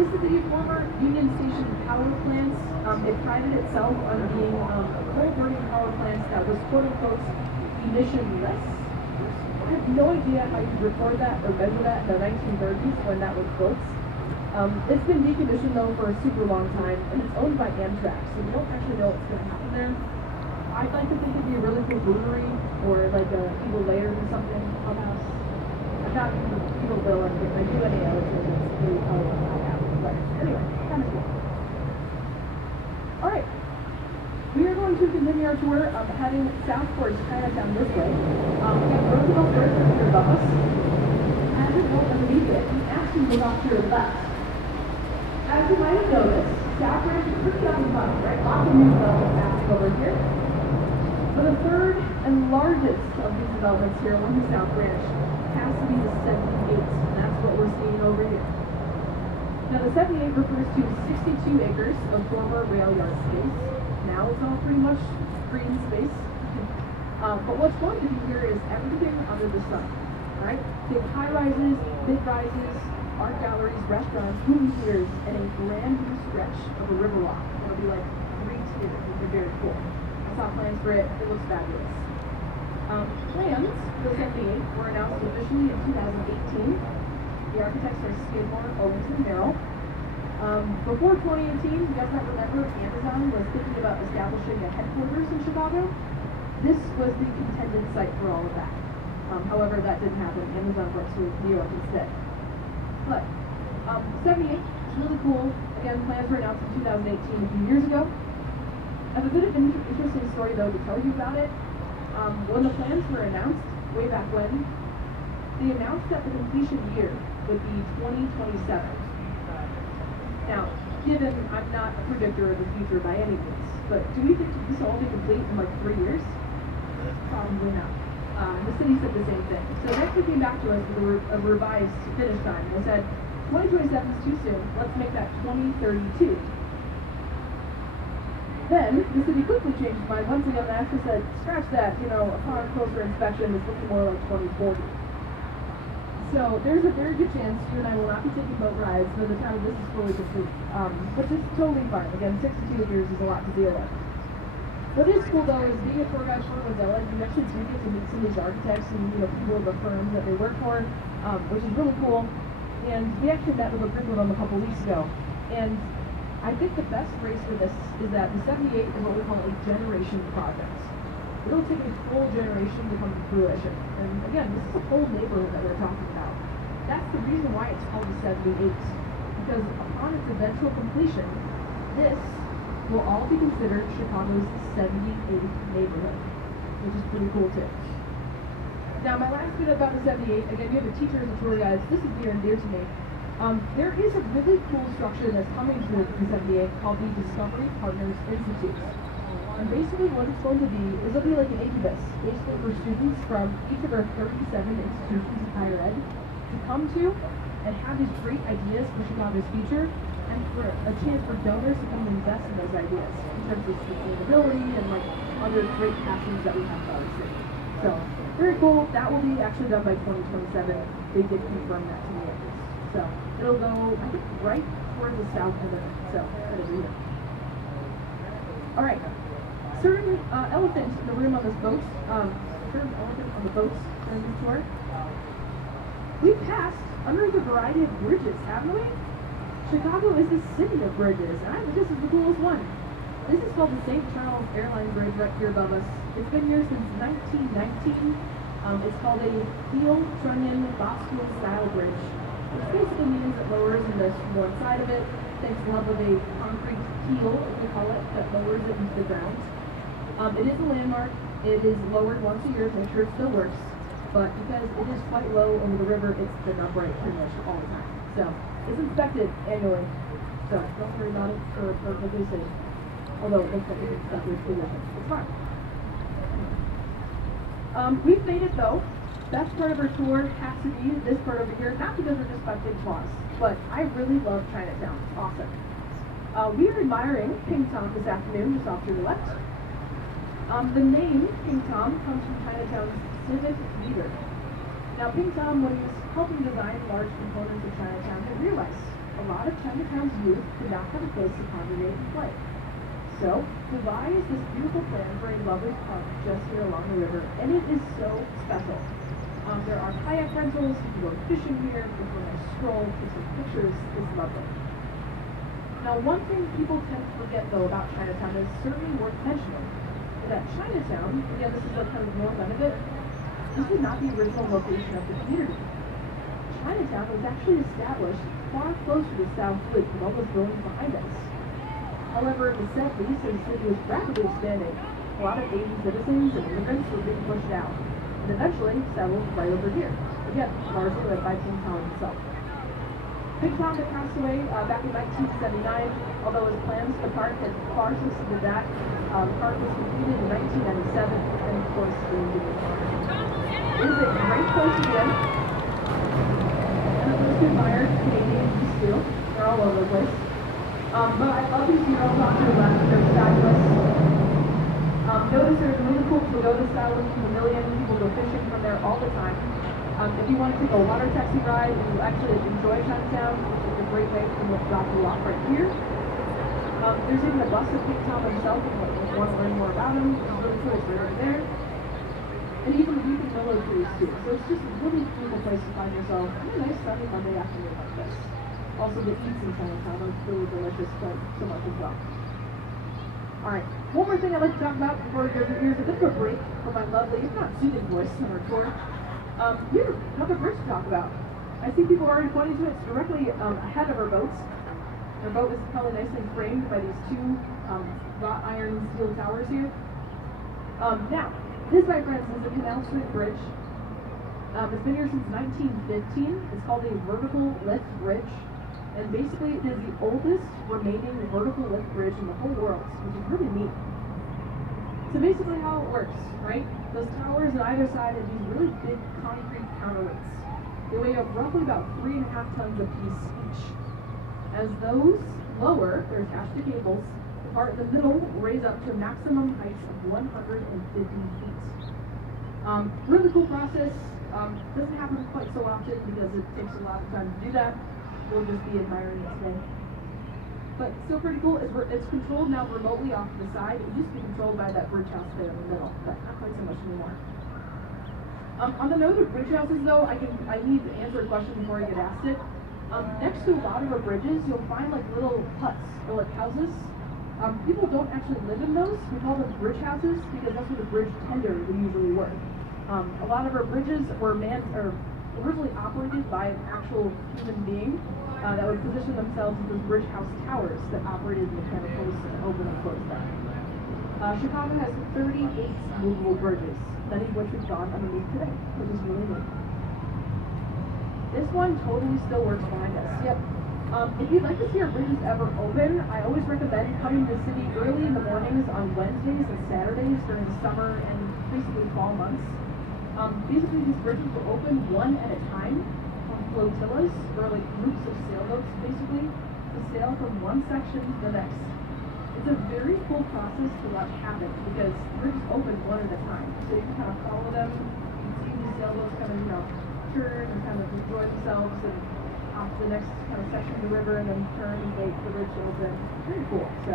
This is the former Union Station power plants. It prided itself on being a coal-burning power plant that was quote-unquote emission-less. I have no idea how you record that or measure that in the 1930s when that was built. It's been decommissioned though for a super long time, and it's owned by Amtrak, so we don't actually know what's going to happen there. I'd like to think it'd be a really cool brewery or like a Evil Lair or something, clubhouse. I'm not Evil Bill or anything. I do any other things. It's really probably what I have. But anyway, kind of cool. Alright. We are going to continue our tour heading south towards Chinatown this way. We have Roosevelt Bridge here above us. As you go underneath it, we actually move off to your left. As you might have noticed, South Branch is pretty up and coming, right? Lots of new developments happening over here. But the third and largest of these developments here along the South Branch has to be the 78, and that's what we're seeing over here. Now the 78 refers to 62 acres of former rail yard space. Now it's all pretty much green space. But what's going to be here is everything under the sun, right? Big high-rises, mid-rises, art galleries, restaurants, movie theaters, and a brand new stretch of a river walk. It'll be like 3 tiers, which are very cool. I saw plans for it. It looks fabulous. Plans for 78 were announced officially in 2018. The architects are Skidmore, Owens, and Merrill. Before 2018, you guys might remember Amazon was thinking about establishing a headquarters in Chicago. This was the contended site for all of that. However, that didn't happen. Amazon went to New York instead. But 78 is really cool. Again, plans were announced in 2018, a few years ago. I have a bit of an interesting story though to tell you about it. When the plans were announced, way back when, they announced that the completion year would be 2027. Now, given I'm not a predictor of the future by any means, but do we think this will all be complete in like 3 years? Probably not. The city said the same thing. So they actually came back to us with a revised finish time. They said, 2027 is too soon, let's make that 2032. Then, the city quickly changed its mind. Once again, the actually said, scratch that, upon closer inspection, it's looking more like 2040. So, there's a very good chance you and I will not be taking boat rides by the time this is fully complete. Which is totally fine. Again, 62 years is a lot to deal with. What is cool though is being a tour guide for Wendella, you actually do get to meet some of these architects and people of the firms that they work for, which is really cool. And we actually met with a group of them a couple weeks ago. And I think the best phrase for this is that the 78 is what we call a generation project. It'll take a full generation to come to fruition. And again, this is a whole neighborhood that we're talking about. That's the reason why it's called the 78. Because upon its eventual completion, this will all be considered Chicago's 78th neighborhood, which is pretty cool too. Now, my last bit about the 78, again, you have a teacher as a tour guide, so this is near and dear to me. There is a really cool structure that's coming to the 78 called the Discovery Partners Institute. And basically what it's going to be is it'll be like an incubus, basically for students from each of our 37 institutions of higher ed to come to and have these great ideas for Chicago's future, and for a chance for donors to come and invest in those ideas in terms of sustainability and like other great passions that we have for our city. So, very cool. That will be actually done by 2027. They did confirm that to me at least. So, it'll go, I think, right towards the south end of it. So, that is it. Alright. Certain elephant in the room on this boat, certain elephant on the boats during this tour. We've passed under the variety of bridges, haven't we? Chicago is the city of bridges, and I think this is the coolest one. This is called the St. Charles Airline Bridge right here above us. It's been here since 1919. It's called a heel trunnion Boston style bridge, which basically means it lowers in this one side of it, takes the help of a concrete keel, as we call it, that lowers it into the ground. It is a landmark. It is lowered once a year to make sure it still works, but because it is quite low over the river, it's been upright pretty much all the time. So, it's inspected annually, so don't worry about it for perfectly safe. Although it looks like it's stuck with position. It's fine. We've made it though. Best part of our tour has to be this part over here, not because we're just about big claws, but I really love Chinatown. It's awesome. We are admiring King Tom this afternoon, just off to the left. The name King Tom comes from Chinatown's civic leader. Now, King Tom, when he was helping design large components of Chinatown, had realized a lot of Chinatown's youth could not have a place to congregate and play. So, devised this beautiful plan for a lovely park just here along the river, and it is so special. There are kayak rentals, you can go fishing here, you can go on a stroll, take some pictures, it's lovely. Now, one thing people tend to forget, though, about Chinatown is certainly worth mentioning, is that Chinatown, again, this is the kind of north end of it, this was not the original location of the community. Chinatown was actually established far closer to South Loop than what was building behind us. However, in the 70s, as the city was rapidly expanding, a lot of Asian citizens and immigrants were being pushed out, and eventually settled right over here. Again, largely led by King Tom himself. King Tom had passed away back in 1979, although his plans for the park had far succeeded that. The park was completed in 1997, and of course, we did it. It is a great place to be in, and of course, we admire Canadians too. They're all over the place. But I love these murals off to the left. They're fabulous. Notice there's a really cool pagoda-style looking pavilion. People go fishing from there all the time. If you want to take a water taxi ride and you actually enjoy Chinatown, it's a great way to drop you off right here. There's even a bus of King Tom himself if you want to learn more about him. It's really cool. It's right over there. And even the weekend willow trees too. So it's just a really beautiful place to find yourself on a nice sunny Monday afternoon like this. Also the eats in Chinatown are really delicious, but so much as well. Alright, one more thing I'd like to talk about before we go to here's a bit of a break for my lovely, if not soothing voice on our tour. Here, another bridge to talk about. I see people already pointing to it. It's directly ahead of our boats. Our boat is probably nicely framed by these two wrought iron steel towers here. Now, this, my friends, is the Canal Street Bridge. It's been here since 1915. It's called a vertical lift bridge. And basically, it is the oldest remaining vertical lift bridge in the whole world, which is really neat. So basically how it works, right? Those towers on either side have these really big concrete counterweights. They weigh up roughly about 3.5 tons apiece each. As those lower, they're attached to cables. The part in the middle will raise up to maximum heights of 150 feet. Really cool process. Doesn't happen quite so often because it takes a lot of time to do that. We'll just be admiring it today. But still pretty cool. It's controlled now remotely off to the side. It used to be controlled by that bridge house there in the middle, but not quite so much anymore. On the note of bridge houses, though, I need to answer a question before I get asked it. Next to a lot of our bridges, you'll find like little huts or like houses. People don't actually live in those. We call them bridge houses because that's where the bridge tender would usually work. A lot of our bridges were originally operated by an actual human being that would position themselves as those bridge house towers that operated mechanicals and open and close them. Chicago has 38 movable bridges, many of which we've gone underneath today, which is really neat. This one totally still works behind us. Yep. If you'd like to see our bridges ever open, I always recommend coming to the city early in the mornings on Wednesdays and Saturdays during the summer and basically fall months. Basically, these bridges will open one at a time on flotillas, or like groups of sailboats, basically, to sail from one section to the next. It's a very cool process to watch happen because bridges open one at a time. So you can kind of follow them, you can see these sailboats kind of, turn and kind of enjoy themselves and off to the next kind of section of the river and then turn and wait for the bridge to open. Very cool. So,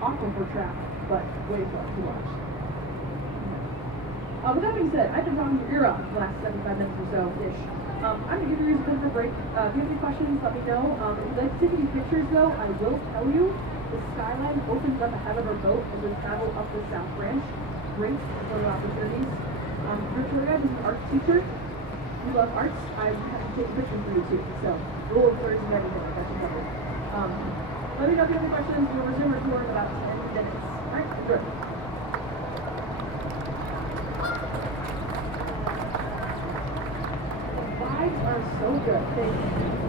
awful for traffic, but way fun to watch. With that being said, I've been talking your ear off the last 75 minutes or so-ish. I'm going to give you a bit of a break. If you have any questions, let me know. If you'd like to take any pictures, though, I will tell you the skyline opens up ahead of our boat as we travel up the South Branch. Great photo opportunities. Your tour guide is an art teacher. You love arts. I'm happy to take a picture for you, too. So, rule of thirds and everything. I got you covered. Let me know if you have any questions. We'll resume our tour in about 10 minutes. All right, enjoy. Are so good. Thank you.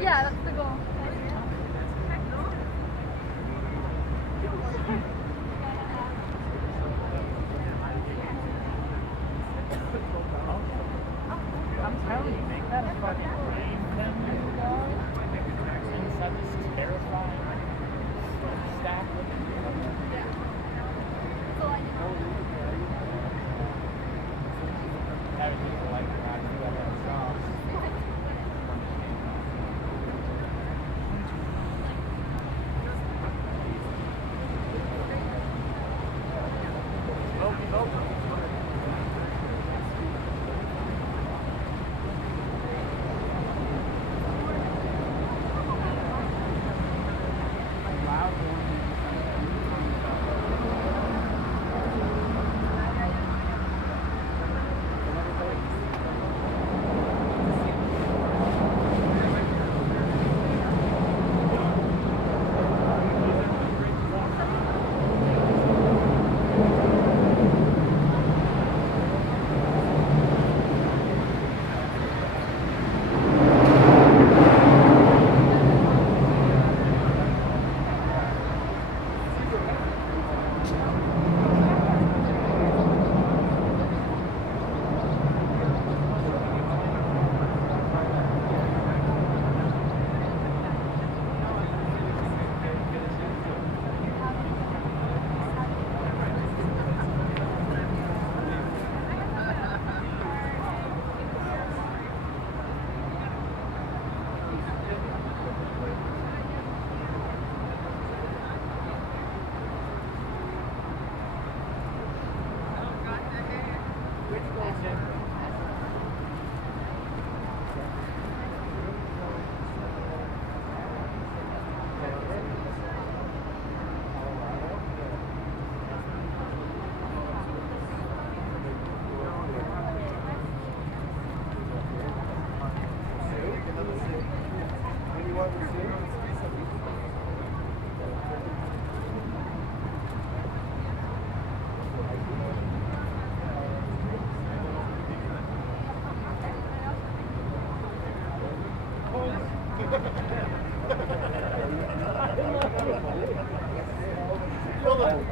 Yeah, that's the goal. I'm telling you, make that a fucking game thing, inside this terrifying stack. Having people like that, you got that sauce.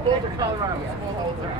Boulder, Colorado, small Boulder.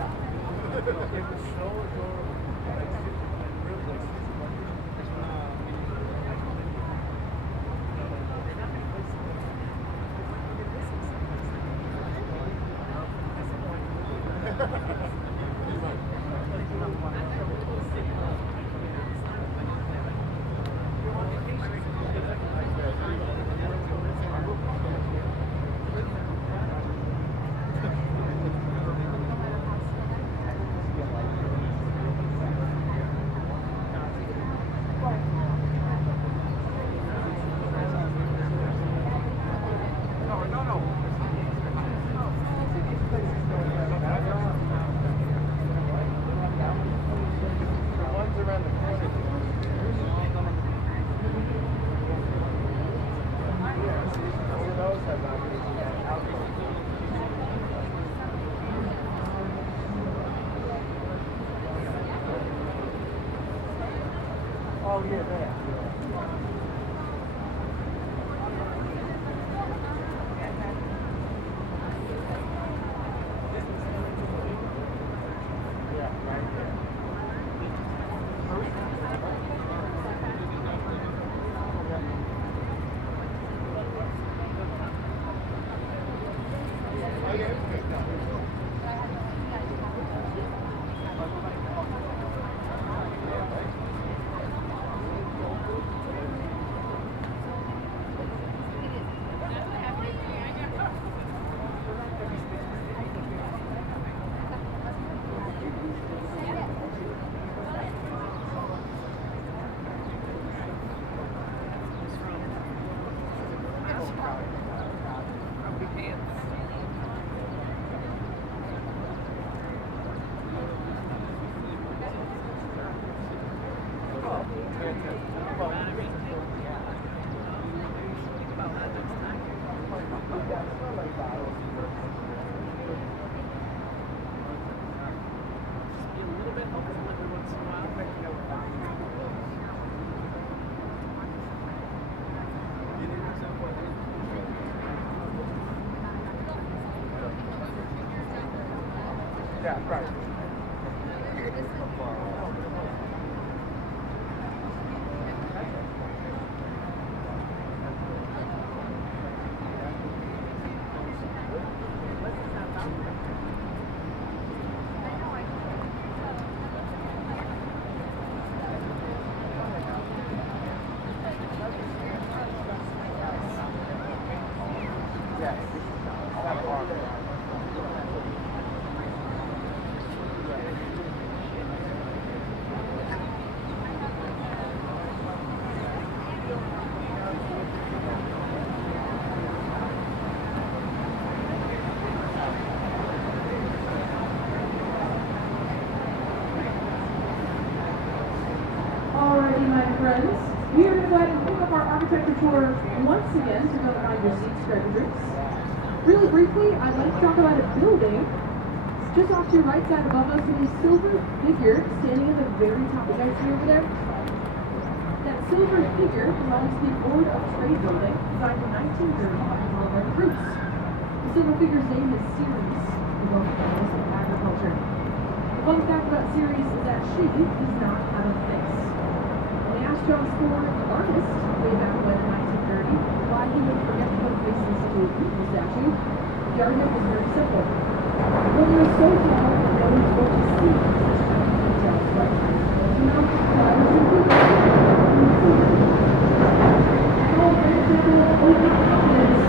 Oh, yeah, there. Just be a little bit helpful every once in a while. Yeah, right. Alrighty, my friends, we are going to go ahead and pick up our architecture tour once again to go behind your seats, grab your drinks. Really briefly, I'd like to talk about a building just off to your right side above us with a silver figure standing at the very top. You guys see over there? That silver figure belongs to the Board of Trade building, designed in 1930 by Montgomery Ward. The silver figure's name is Ceres, the local goddess of agriculture. The fun fact about Ceres is that she does not have a face. When they asked John Ford, the artist, way back when in 1930, why he would forget to put a face into a beautiful statue, the argument was very simple. When you're so tall that no one's going to see such tiny details like you know, flowers and people. Oh, very simple, open confidence.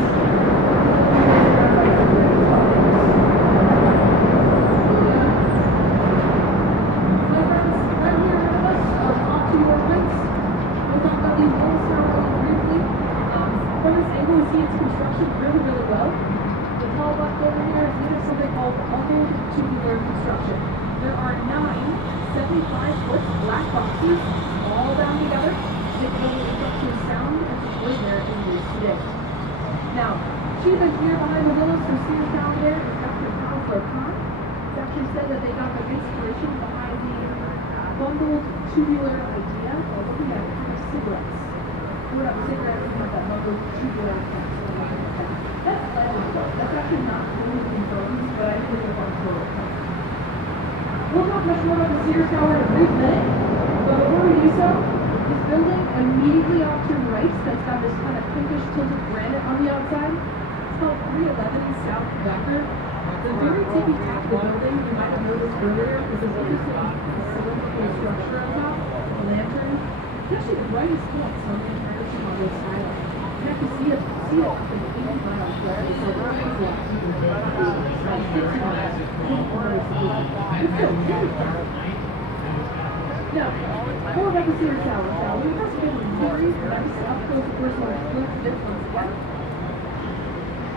My friends, right here in front of us are off to your right. We'll talk about the Willis Tower really briefly. From this angle, we see its construction really, really well. The tall black building here is made of something called coupled tubular construction. There are 9 75-foot black boxes all bound together to make the building structure sound and extraordinary in use today. Now, chief engineer behind the Willis or Sears Tower there is Dr. Khan. It's actually said that they got their inspiration behind the bundled tubular idea of looking at cigarettes. What up, cigarettes is not that bundled tubular idea. That's legend though. That's actually not fully confirmed, but I think it's on total. We'll talk much more about the Sears Tower in a brief minute, but before we do so, this building immediately off to your right that's got this kind of pinkish tilted granite on the outside, it's called 311 South Becker. The very tippy top of the building, you might have noticed earlier, is this interesting cylindrical structure on top, a lantern. It's actually the brightest point on the entire Chicago skyline. You have to see it up in 80 miles where it's a very flat. Like 6 miles. It's still very far. Now, more about the Sears Tower, shall we? First, we have a very nice up-close personal look once again.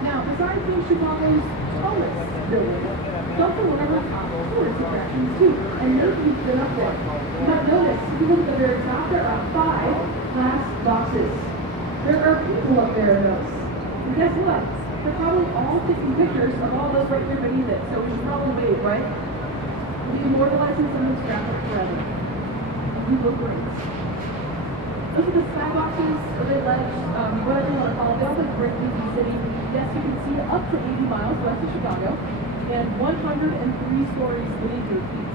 Now, besides being Chicago's tallest building, it's also one of our top tourist attractions too, and maybe you've been up there. You might notice, if you look at the very top, there are 5 glass boxes. There are people up there in those. And guess what? They're probably all taking pictures of all those right there beneath it, so we should probably wait, right? We'll be immortalizing some of this traffic forever. You look great. Those are the skyboxes, or they ledge, whatever you want to call it. They all look great in the city. Yes, you can see up to 80 miles west of Chicago, and 103 stories beneath your feet.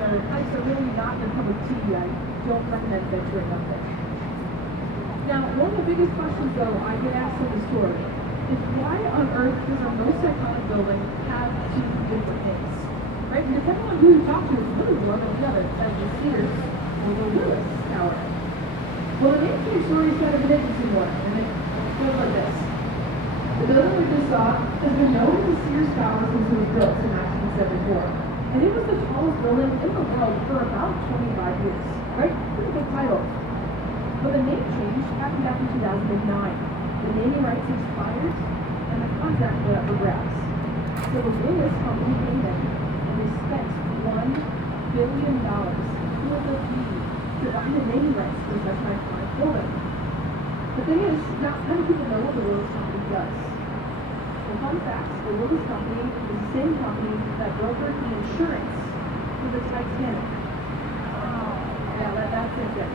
So heights are really not your cup of tea. I don't recommend venturing up there. Now, one of the biggest questions, though, I get asked in this tour is why on earth does our most iconic building have 2 different names? Right? And depending on who you talk to, it's really one or the other, as the Sears or the Willis Tower. Well, the name change story is kind of an interesting one, and it goes like this. The building we just saw has been known as the Sears Tower since it was built in 1974. And it was the tallest building in the world for about 25 years. Right? Pretty big title. But the name change happened after 2009. The naming rights expired, and the contract went up for grabs. So the Willis company came in, and they spent $1 billion for the fee to buy the naming rights for such an iconic building. The thing is, not many people know what the Willis company does. So fun fact, the Willis company is the same company that brokered the insurance for the Titanic. Yeah, that's it there.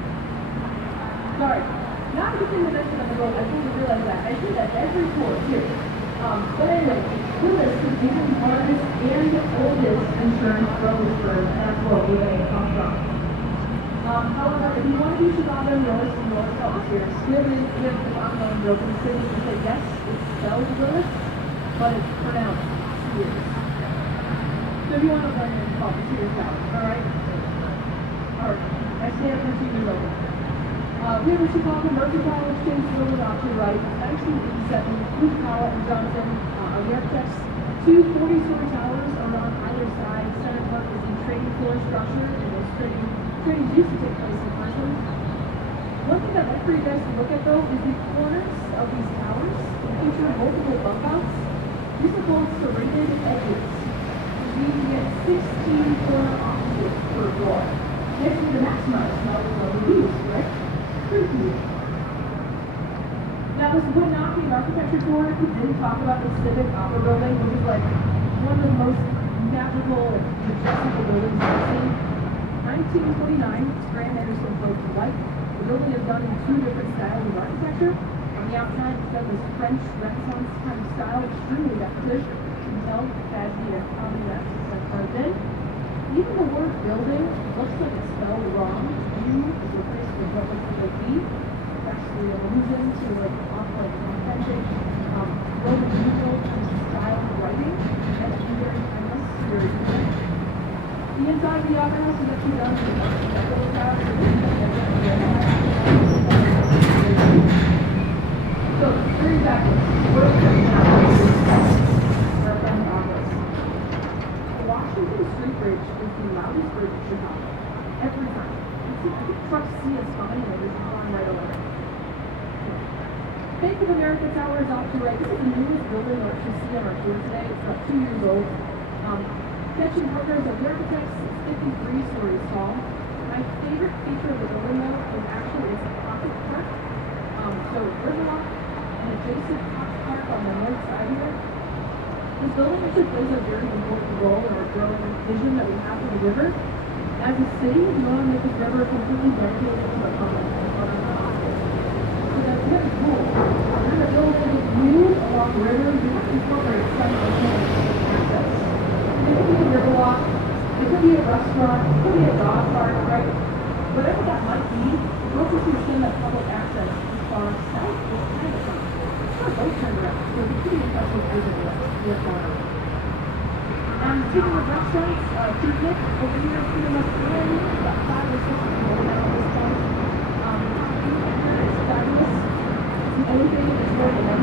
Sorry. Not a good thing to mention on the road. I didn't realize that. I do that every tour too. But anyway, Willis is the largest and oldest insurance brokerage firm, and that's where we come from. However, if you want to use Chicago Willis and Willis Tower here, we have this online broken city to say yes, it's spelled Willis, but it's pronounced Sears. So if you want to learn it, it's called the Sears Tower, alright? Alright, I stand for Tribune Tower. We have a Chicago Mercantile Exchange building off to the right, 1987, Blue Powell and Johnson are the architects. Two 40-story towers are on either side. Center Park is the trading floor structure, and those trainings used to take place in person. One thing I'd like for you guys to look at though is the corners of these towers feature multiple bump outs. These are called serrated edges. You can get 16 corner offices per floor. Next to the maximized level of the views, right? Pretty cool. Now this would not be an architecture tour if we didn't talk about the Civic Opera Building, which is like one of the most magical and majestical buildings I've seen. 1929, it's Grand Anderson Folk White. The building is done in two different styles of architecture. On the outside, it's done this French Renaissance kind of style, extremely decorative. You can tell as the common rest is carved in. Even the word building looks like it's spelled wrong. U is replaced with what looks like a V. It's actually an allusion to like authentic Roman numeral kind of style of writing. And it's very timeless, very unique. The inside of the opera house is actually done in the building house. So, very backwards. What is the Washington Street Bridge is the loudest bridge in Chicago. Every time. I think trucks see us coming and they're just going right over it. Bank of America Tower is off to the right. This is the newest building that you see on our tour today. It's about 2 years old. Catching partners of the architects, it's 53 stories tall. My favorite feature of the building though is actually its pocket park. So Riverfront and adjacent pocket park on the north side here. This building actually plays a very important role in our growing vision that we have for the river. As a city, we want to make this river completely dedicated to the public. So that's really cool. We're going to build a view along the river. We have to incorporate some of the access. It could be a river walk, it could be a restaurant, it could be a dog park, right? Whatever that might be, we'll just extend that public access as far south as Chinatown. Our boat turned around, so it's a pretty impressive vision to work on. Speaking of restaurants, picnic over here is pretty much in about 5 or 6 people now at this point. It's fabulous. It's the only thing that's more than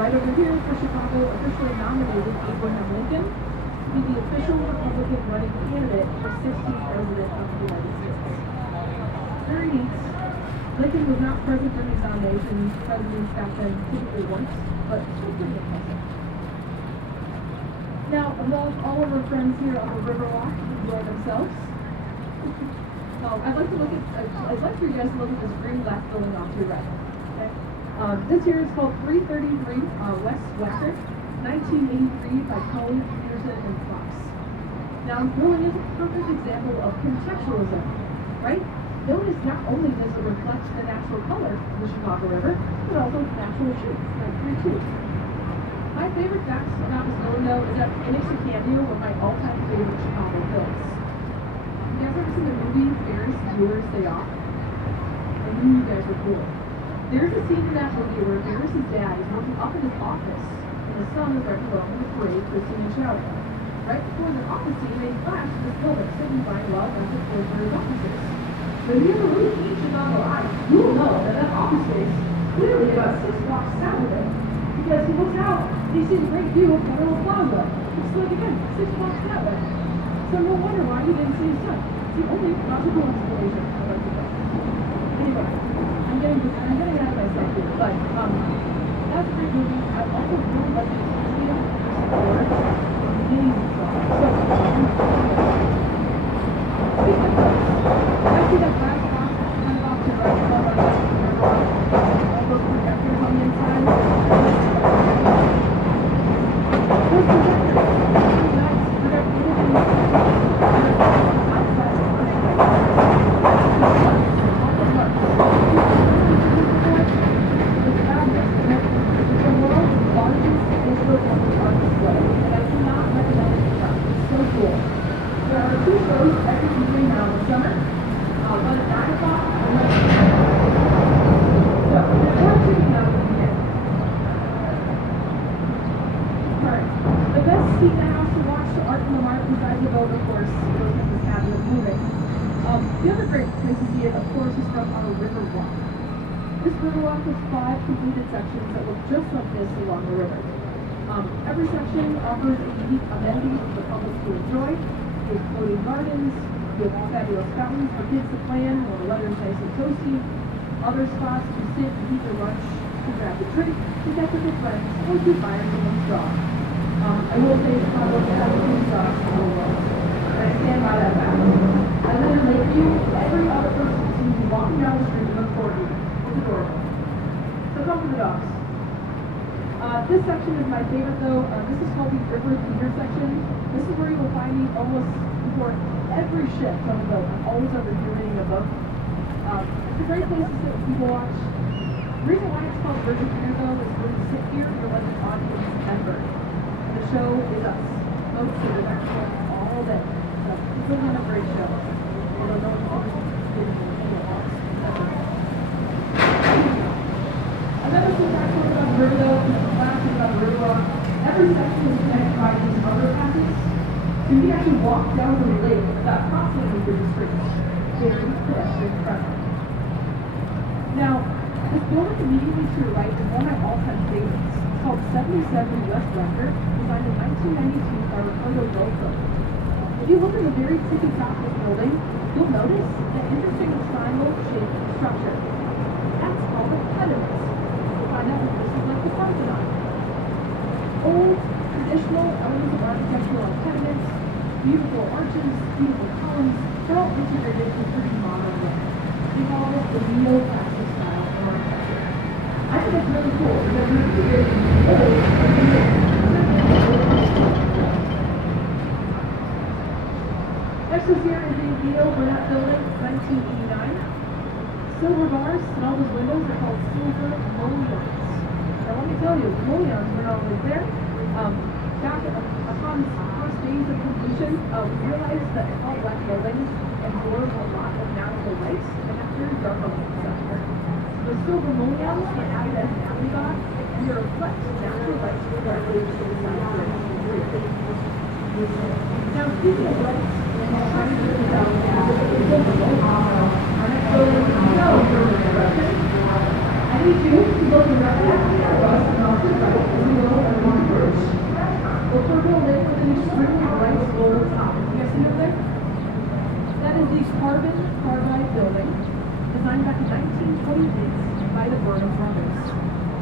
right over here for Chicago officially nominated Abraham Lincoln to be the official Republican running candidate for 16th President of the United States. Very neat. Lincoln was not present during his nomination. Presidents back then typically weren't, but still pretty impressive. Now, while all of our friends here on the Riverwalk enjoy themselves, I'd like for you guys to look at this green glass building off to your right. Okay? This here is called 333 West Western, 1983 by Cohen, Peterson, and Fox. Now, this building is a perfect example of contextualism, right? Notice not only does it reflect the natural color of the Chicago River, but also natural shapes, like 3-2. My favorite fact about this building, though, is that it makes a cameo of my all-time favorite Chicago films. You guys ever seen the movie Ferris Bueller's Day Off? I knew you guys were cool. There's a scene in that movie where Ferris's dad is working up in his office, and his son is there to go in the parade for singing shout. Right before their office scene, they flash this building signifying well as it for his officers. So if you ever read each and on the line, you will know that that office space clearly about 6 blocks south of it. Because he looks out, and he sees a great view of Federal Plaza. It's like, again, 6 blocks that way. So no wonder why he didn't see his son. It's the only logical explanation I'd like to go. Anyway, I'm getting ahead of myself here, but that's a great movie. I also really like the museum for beginning of the So, speaking of those, I see that glass box kind of off to the right above our left, all those projectors on the inside. Those projectors, really nice. They're the other great place to see it, of course, is from our Riverfront. This Riverwalk has 5 completed sections that look just like this along the river. Every section offers a unique amenity for the public to enjoy. We have floating gardens, we have fabulous fountains for kids to play in while the weather is nice and toasty. Other spots to sit and eat your lunch, to grab a drink, to get with your friends, or to fire someone's straw. I will say it's not what the African sauce in the world. And I stand by that fact. Other than Lakeview, every other person seems to be walking down the street and look for you. It's adorable. So come for the dogs. This section is my favorite though. This is called the River Theater section. This is where you will find me almost before every shift on the boat. I'm always over here reading a book. It's a great place to sit with people watch. The reason why it's called River Theater though is when you sit here, you're like an audience member. And the show is us. Folks that are actually all day. So it's really a great show. Although no one always gets to see it once. Another thing I talk about the river though, is the last thing about the Riverwalk. Every section is connected by these other passes. So you can actually walk down the lake without crossing any of the streets. Very pedestrian friendly. Now, this building immediately to your right is one of my all-time favorites. It's called 77 West Record, designed in 1992 by Ricardo Loco. If you look at the very tippy top of this building, you'll notice an interesting triangle-shaped structure. That's called a pediment. You'll find out that this is like the Parthenon. Old, traditional elements of architectural pediments, beautiful arches, beautiful columns, they're all integrated in a pretty modern way. We call this the neoclassic style of architecture. I think it's really cool because it's very Next is here is the Neo Burnett Building, 1989. Silver bars and all those windows are called silver mullions. Now let me tell you, mullions were not always there. Back upon first days of completion, we realized that all black buildings absorb a lot of natural light and have very dark on the center. The silver mullions were added as an alibod and they reflect natural light directly to the side of the roof. Now speaking of light, our next building is I need you to look directly at us and off to the right as we go along the bridge. Look for a building with an extremely bright gold top. You guys see that there? That is the carbon carbide building, designed back in 1928 by the Burnham brothers.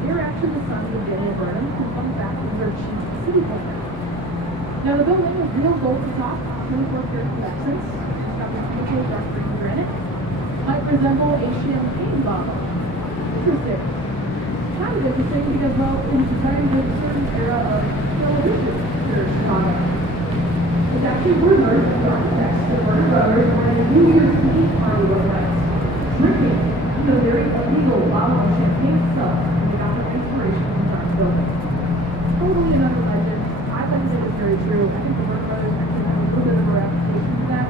They were actually the sons of Daniel Burnham, who comes back as their chief city planner. Now the building is real gold to top, 24 karat accents. It's got this beautiful dark green granite. Might resemble a champagne bottle. Interesting. Kind of interesting because, well, it's designed with a certain era of television here in Chicago. It's actually rumored that the architects, the Burnham brothers, wanted a New Year's Eve party one night. Drinking, very illegal bottle of champagne stuff, and they got their inspiration from that building. Totally another legend. I like to say it's very true. I think the Burnham brothers actually have a little bit of a reputation for that.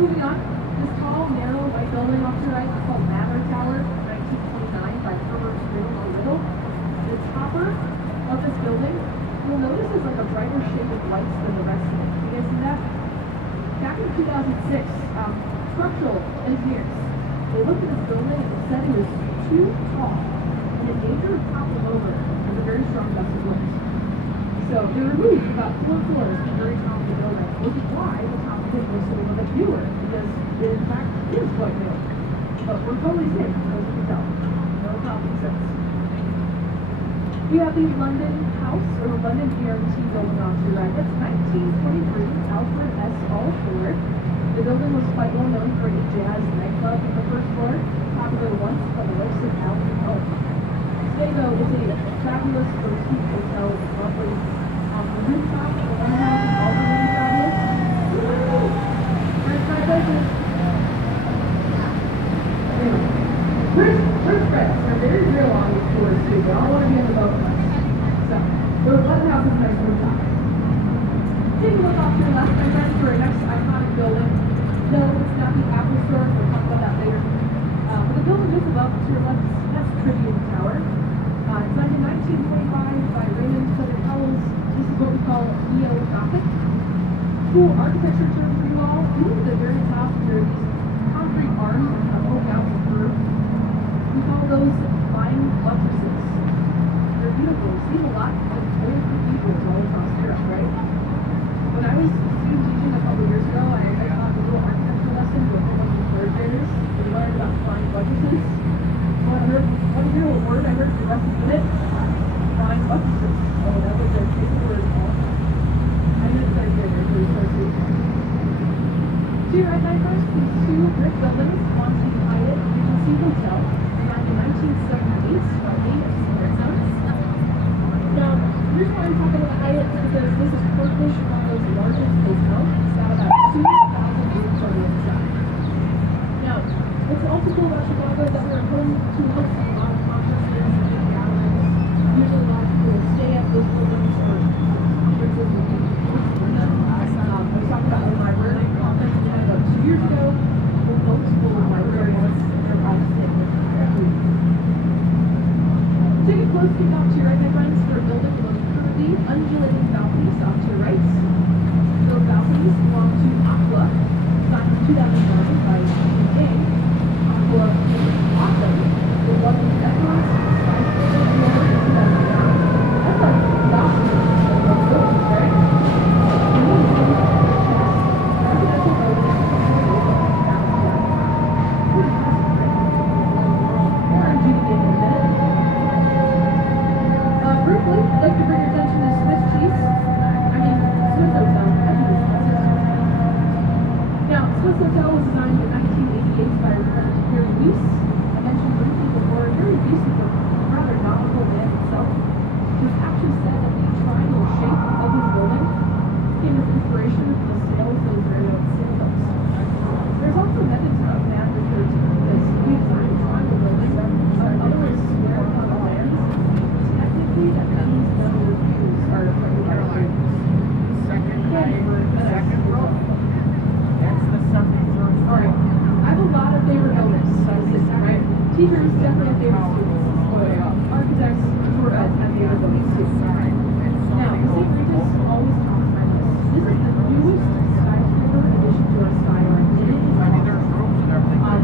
Moving on, this tall, narrow, white building off to the right is called Mather Tower, 1929 by Herbert Little. The topper of this building, you'll notice is like a brighter shade of lights than the rest of it. You guys see that? Back in 2006, structural engineers, they looked at this building and they said it was too tall and in danger of toppling over as a very strong gust of wind. So they removed about 4 floors from the very top of the building, which is why the top of it was a little bit newer, because it in fact is quite new. But we're totally safe, as you can tell. No toppling sense. We have the London House, or London PRT building on to your right. That's 1923, Alfred S. All Ford. The building was quite well known for a jazz nightclub on the first floor, popular once by the likes of Alfred Home. Today, though, it's a fabulous boutique hotel with lovely the rooftop, the one house is also really fabulous. Woo! First my pleasure. Rich friends are very real on these tours too. They all want to be on the boat with us. So, the London House is a nice rooftop. Take a look off to your left, my friends, for our next iconic building. No, it's not the Apple Store. We'll talk about that later. But the building just above to your left, that's Tribune Tower. It's signed in 1925 by Raymond Southern Howells. This is what we call neo-Gothic. Cool architecture term for you all. If you look at the very top, there are these concrete arms that kind of poke out the roof. We call those flying buttresses. They're beautiful. We've seen a lot of old cathedrals all across Europe, right? When I was student teaching a couple years ago, I taught a little architecture lesson to a whole bunch of third graders. We learned about flying buttresses. One little word I heard the rest of the unit, flying buttresses. Oh, that was their favorite word all the time. I didn't third graders, it was third graders. To your right, my friends, these two brick buildings, Swansea Hyatt Regency Hotel, designed in 1978 by Davis Sons. Now, here's why I'm talking about Hyatt, because this is Portland, Chicago's largest hotel. It's got about 2,000 rooms on the inside. Now, what's also cool about Chicago is that we're home to host a lot of conferences and big gatherings. Usually a lot of people stay at those buildings for conferences and things. I was talking about the library conference we had about 2 years ago. We're multiple librarians and they're all staying with us. Take a close peek off to your right, my friends, for a building with those curvy, undulating balconies off to your right. Those balconies belong to Aqua, signed in 2009 by Stephen King. Aqua is awesome. The lovely restaurants, skyscraper, and more in 2009. That's like thousands of buildings, right? Briefly, I'd like to bring your attention to Swiss cheese. Swiss Hotel. Now, Swiss Hotel was designed in 1988 by Riverfront Willis. I mentioned briefly before, very recent, but rather nautical man himself. It was actually said that the triangle shape of his building came as inspiration for the sails of his very own sailboats. There's also a method of man referred to as he designed a triangle building, otherwise square on the land. Technically, that means no reviews are regular. Second row. That's the second row. Alright, I have a lot of favorite buildings, right? Teachers definitely have favorite students. Architects, tour guides have favorite buildings too. Now, St. Regis always tops my list. This is the newest skyscraper addition to our skyline. It is awesome.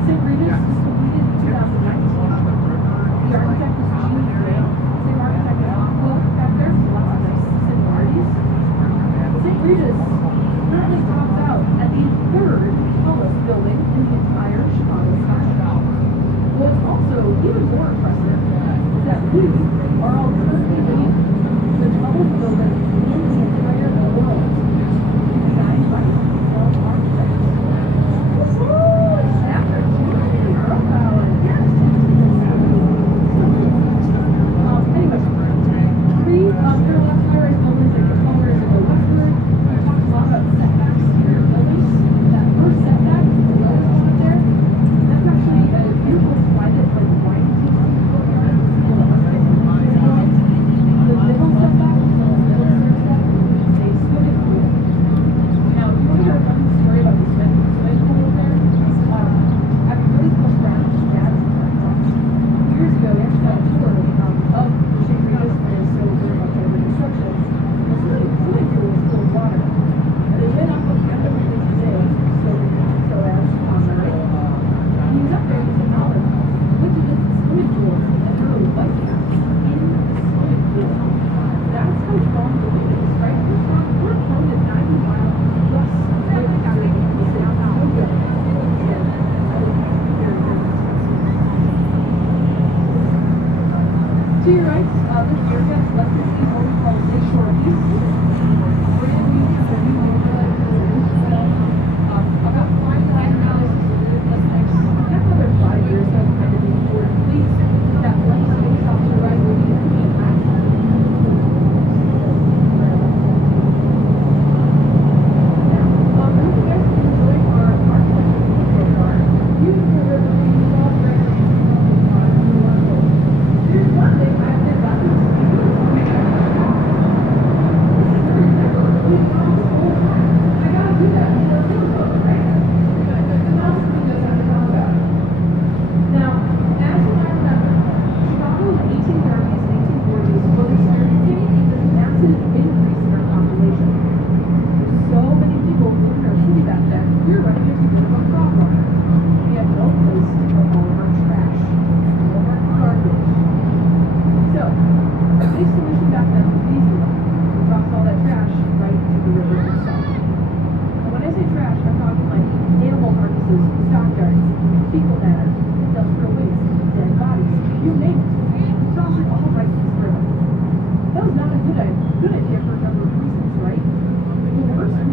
St. Regis was completed in 2019. The architect was Gene Gray. Same architect as Aqua back there, so lots of nice similarities. St. Regis currently tops out at the third tallest building in the entire Chicago skyline. What's also even more impressive is that we are all currently waiting for the tallest building in the entire world, designed by 12 architects. Woo! After 2 years, profile, yes! Anyway, 3 parallel high-rise buildings that get taller as they go westward. We talked a lot about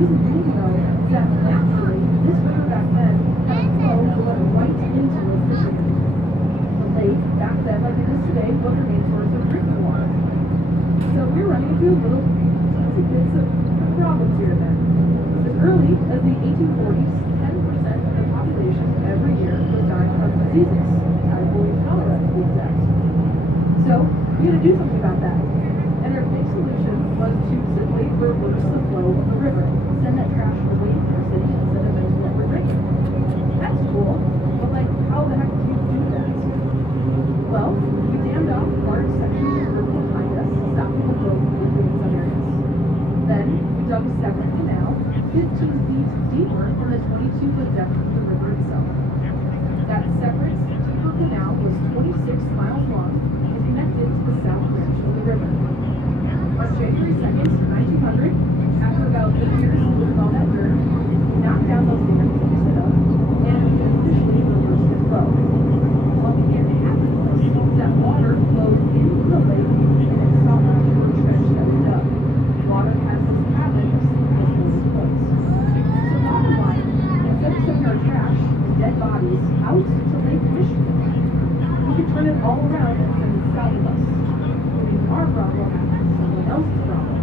reason being, though, is that naturally, this river back then had a flow that went right into Lake Michigan. The lake, back then, like it is today, was the main source of drinking water. So we're running into a little bits of problems here and there. As early as the 1840s, 10% of the population every year was dying from diseases, typhoid and cholera to be exact. So we had to do something about that. And our big solution was to simply reverse the flow of the river, send that trash away from our city instead of into what we're drinking. That's cool, but like, how the heck do you do that? Well, we dammed off large sections of the river behind us, stopping the flow completely in some areas. Then we dug a separate canal 15 feet deeper than the 22-foot depth of the river itself. That separate, deeper canal was 26 miles long and connected to the south branch of the river. On January 2nd, 1900, after about 8 years of doing all that dirt, we knocked down those dams we set up, and we officially reversed the flow. What began to happen was that water flowed into the lake and it stopped into a trench that we dug. Water has this habit of sinking us those flows. So bottom line, instead of sending our trash and dead bodies out to Lake Michigan, we could turn it all around and send it south of us. Making our problem someone else's problem.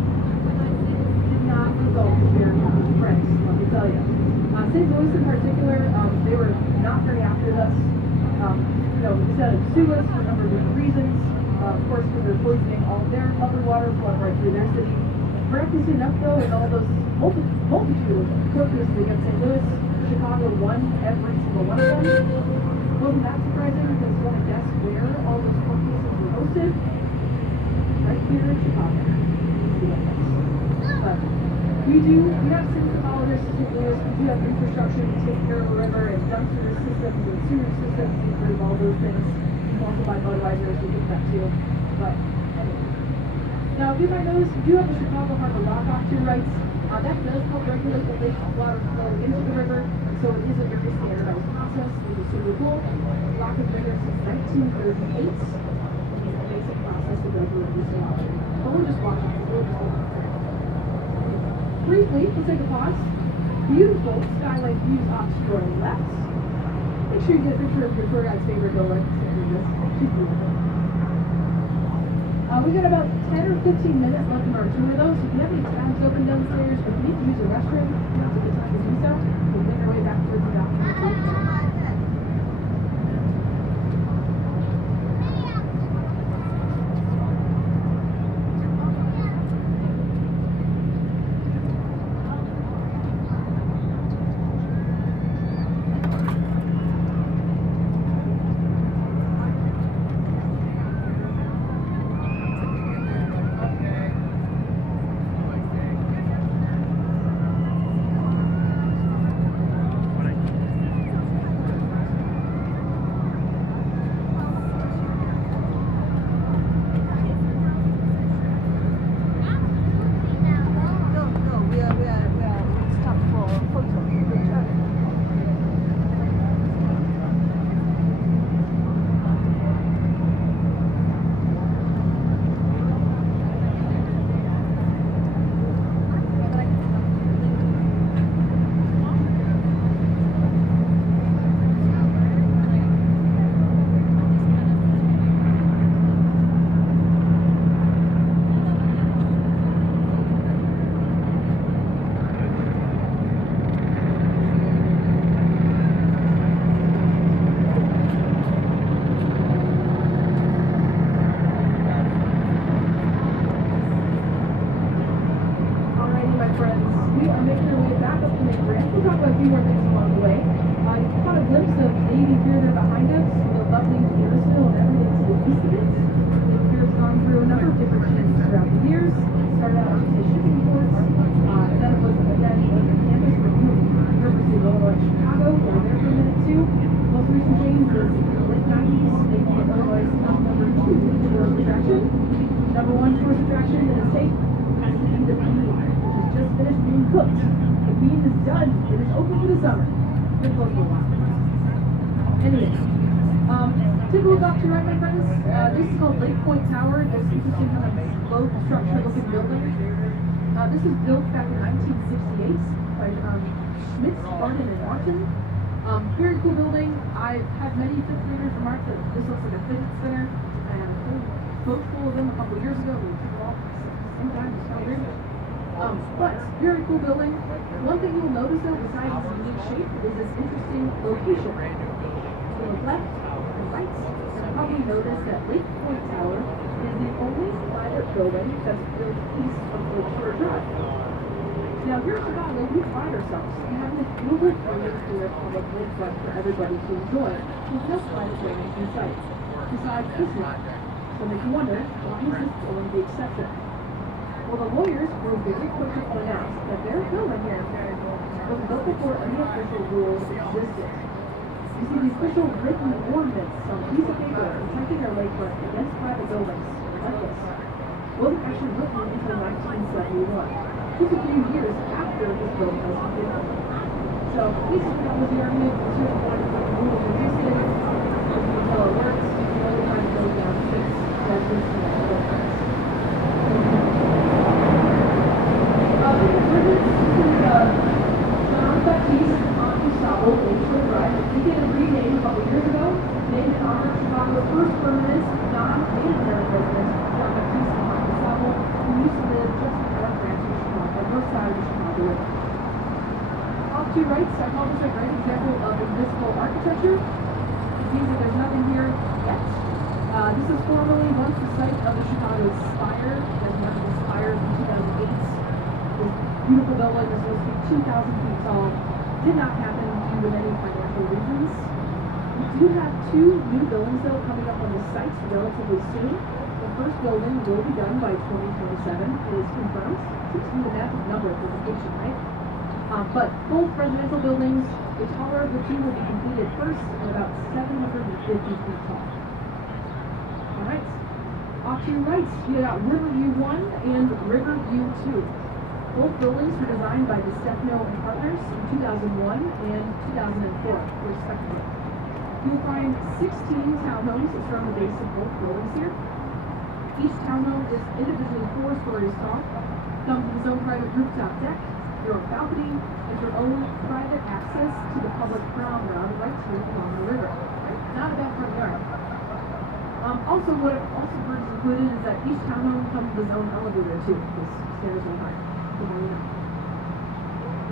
Did not result in very happy friends, let me tell you. St. Louis in particular, they were not very happy with us. Instead of sue us for a number of different reasons, of course, because they're poisoning all their other water flowing right through their city. Miraculously enough, though, in all those multitude of protests against St. Louis, Chicago won every single one of them. Wasn't that surprising? Because you want to guess where all those court cases were hosted? Right here in Chicago. But we have cities that follow this to St. Louis. We do have infrastructure to take care of the river and dumpster systems and sewer systems to improve all those things. You can also buy Budweiser, so we get that too. But anyway. Now, if you might notice, we do have the Chicago Harbor Lockoff to your rights. That does help regulate the lake water flow into the river, and so it is a very standardized process, which is super cool. Lock has been here since 1938. It's a basic process to go through every so often. But we're just watching. Briefly, let's take a pause. Beautiful skyline views off to your left. Make sure you get a picture of your tour guide's favorite building. She's beautiful. We got about 10 or 15 minutes left in our tour though, so if you have any tabs open downstairs or if you need to use a restroom, now's a good time to do so. We'll make our way back towards the dock. Number one tourist attraction in the state has to be the bean, which has just finished being cooked. The bean is done. It is open for the summer. Been closed for a while. Anyway, take a look off to your right, my friends. This is called Lake Point Tower. This interesting kind of slope structure looking building. This was built back in 1968. Martin. Very cool building. I've had many fifth graders remark that this looks like a fidget spinner, and I pulled boat full of them a couple years ago. We took it all same time, it's kind of weird. But very cool building. One thing you'll notice though, besides its unique shape, is this interesting location. To the left and right, and I probably noticed that Riverfront Tower is the only private building that's built east of Lakeshore Drive. Now here in Chicago, we pride ourselves in having a beautiful clear public lakefront for everybody to enjoy, with no private buildings in sight. Besides this one. So make you wonder, why is this building the exception? Well, the lawyers were very quick to point out that their building here was built before any official rules existed. You see, the official written ordinance on a piece of paper protecting our lakefront against private buildings, like this, wasn't actually written until 1971, just a few years after this building was completed. So, basically, that was the argument to the point that the rules were existed, as you can tell it works, you only trying to build down 6 residents and buildings. He did a rename a couple years ago, named in honor of Chicago's first permanent, non-Native American resident, John Baptiste Monticello, who used to live just in North Branch of Chicago, on north side of the Chicago River. Off to your right, I call this a great example of invisible architecture. It means that there's nothing here yet. This is formerly once the site of the Chicago Spire. You guys remember the Spire from 2008? This beautiful building is supposed to be 2,000 feet tall. Did not happen due to many financial reasons. We do have 2 new buildings though coming up on the site relatively soon. The first building will be done by 2027. It is confirmed. Seems to be the magic number for vacation, right? But both residential buildings, the taller of the 2 will be completed first and about 750 feet tall. Alright, off to your right, you got Riverview 1 and Riverview 2. Both buildings were designed by DeStefano and Partners in 2001 and 2004, respectively. You'll find 16 townhomes around the base of both buildings here. Each townhome is individually 4 stories tall, comes with its own private rooftop deck, your own balcony, and your own private access to the public ground right through along the river. Right? Not a bad front yard. Also, what it also brings included is that each townhome comes with its own elevator too, because stairs are high.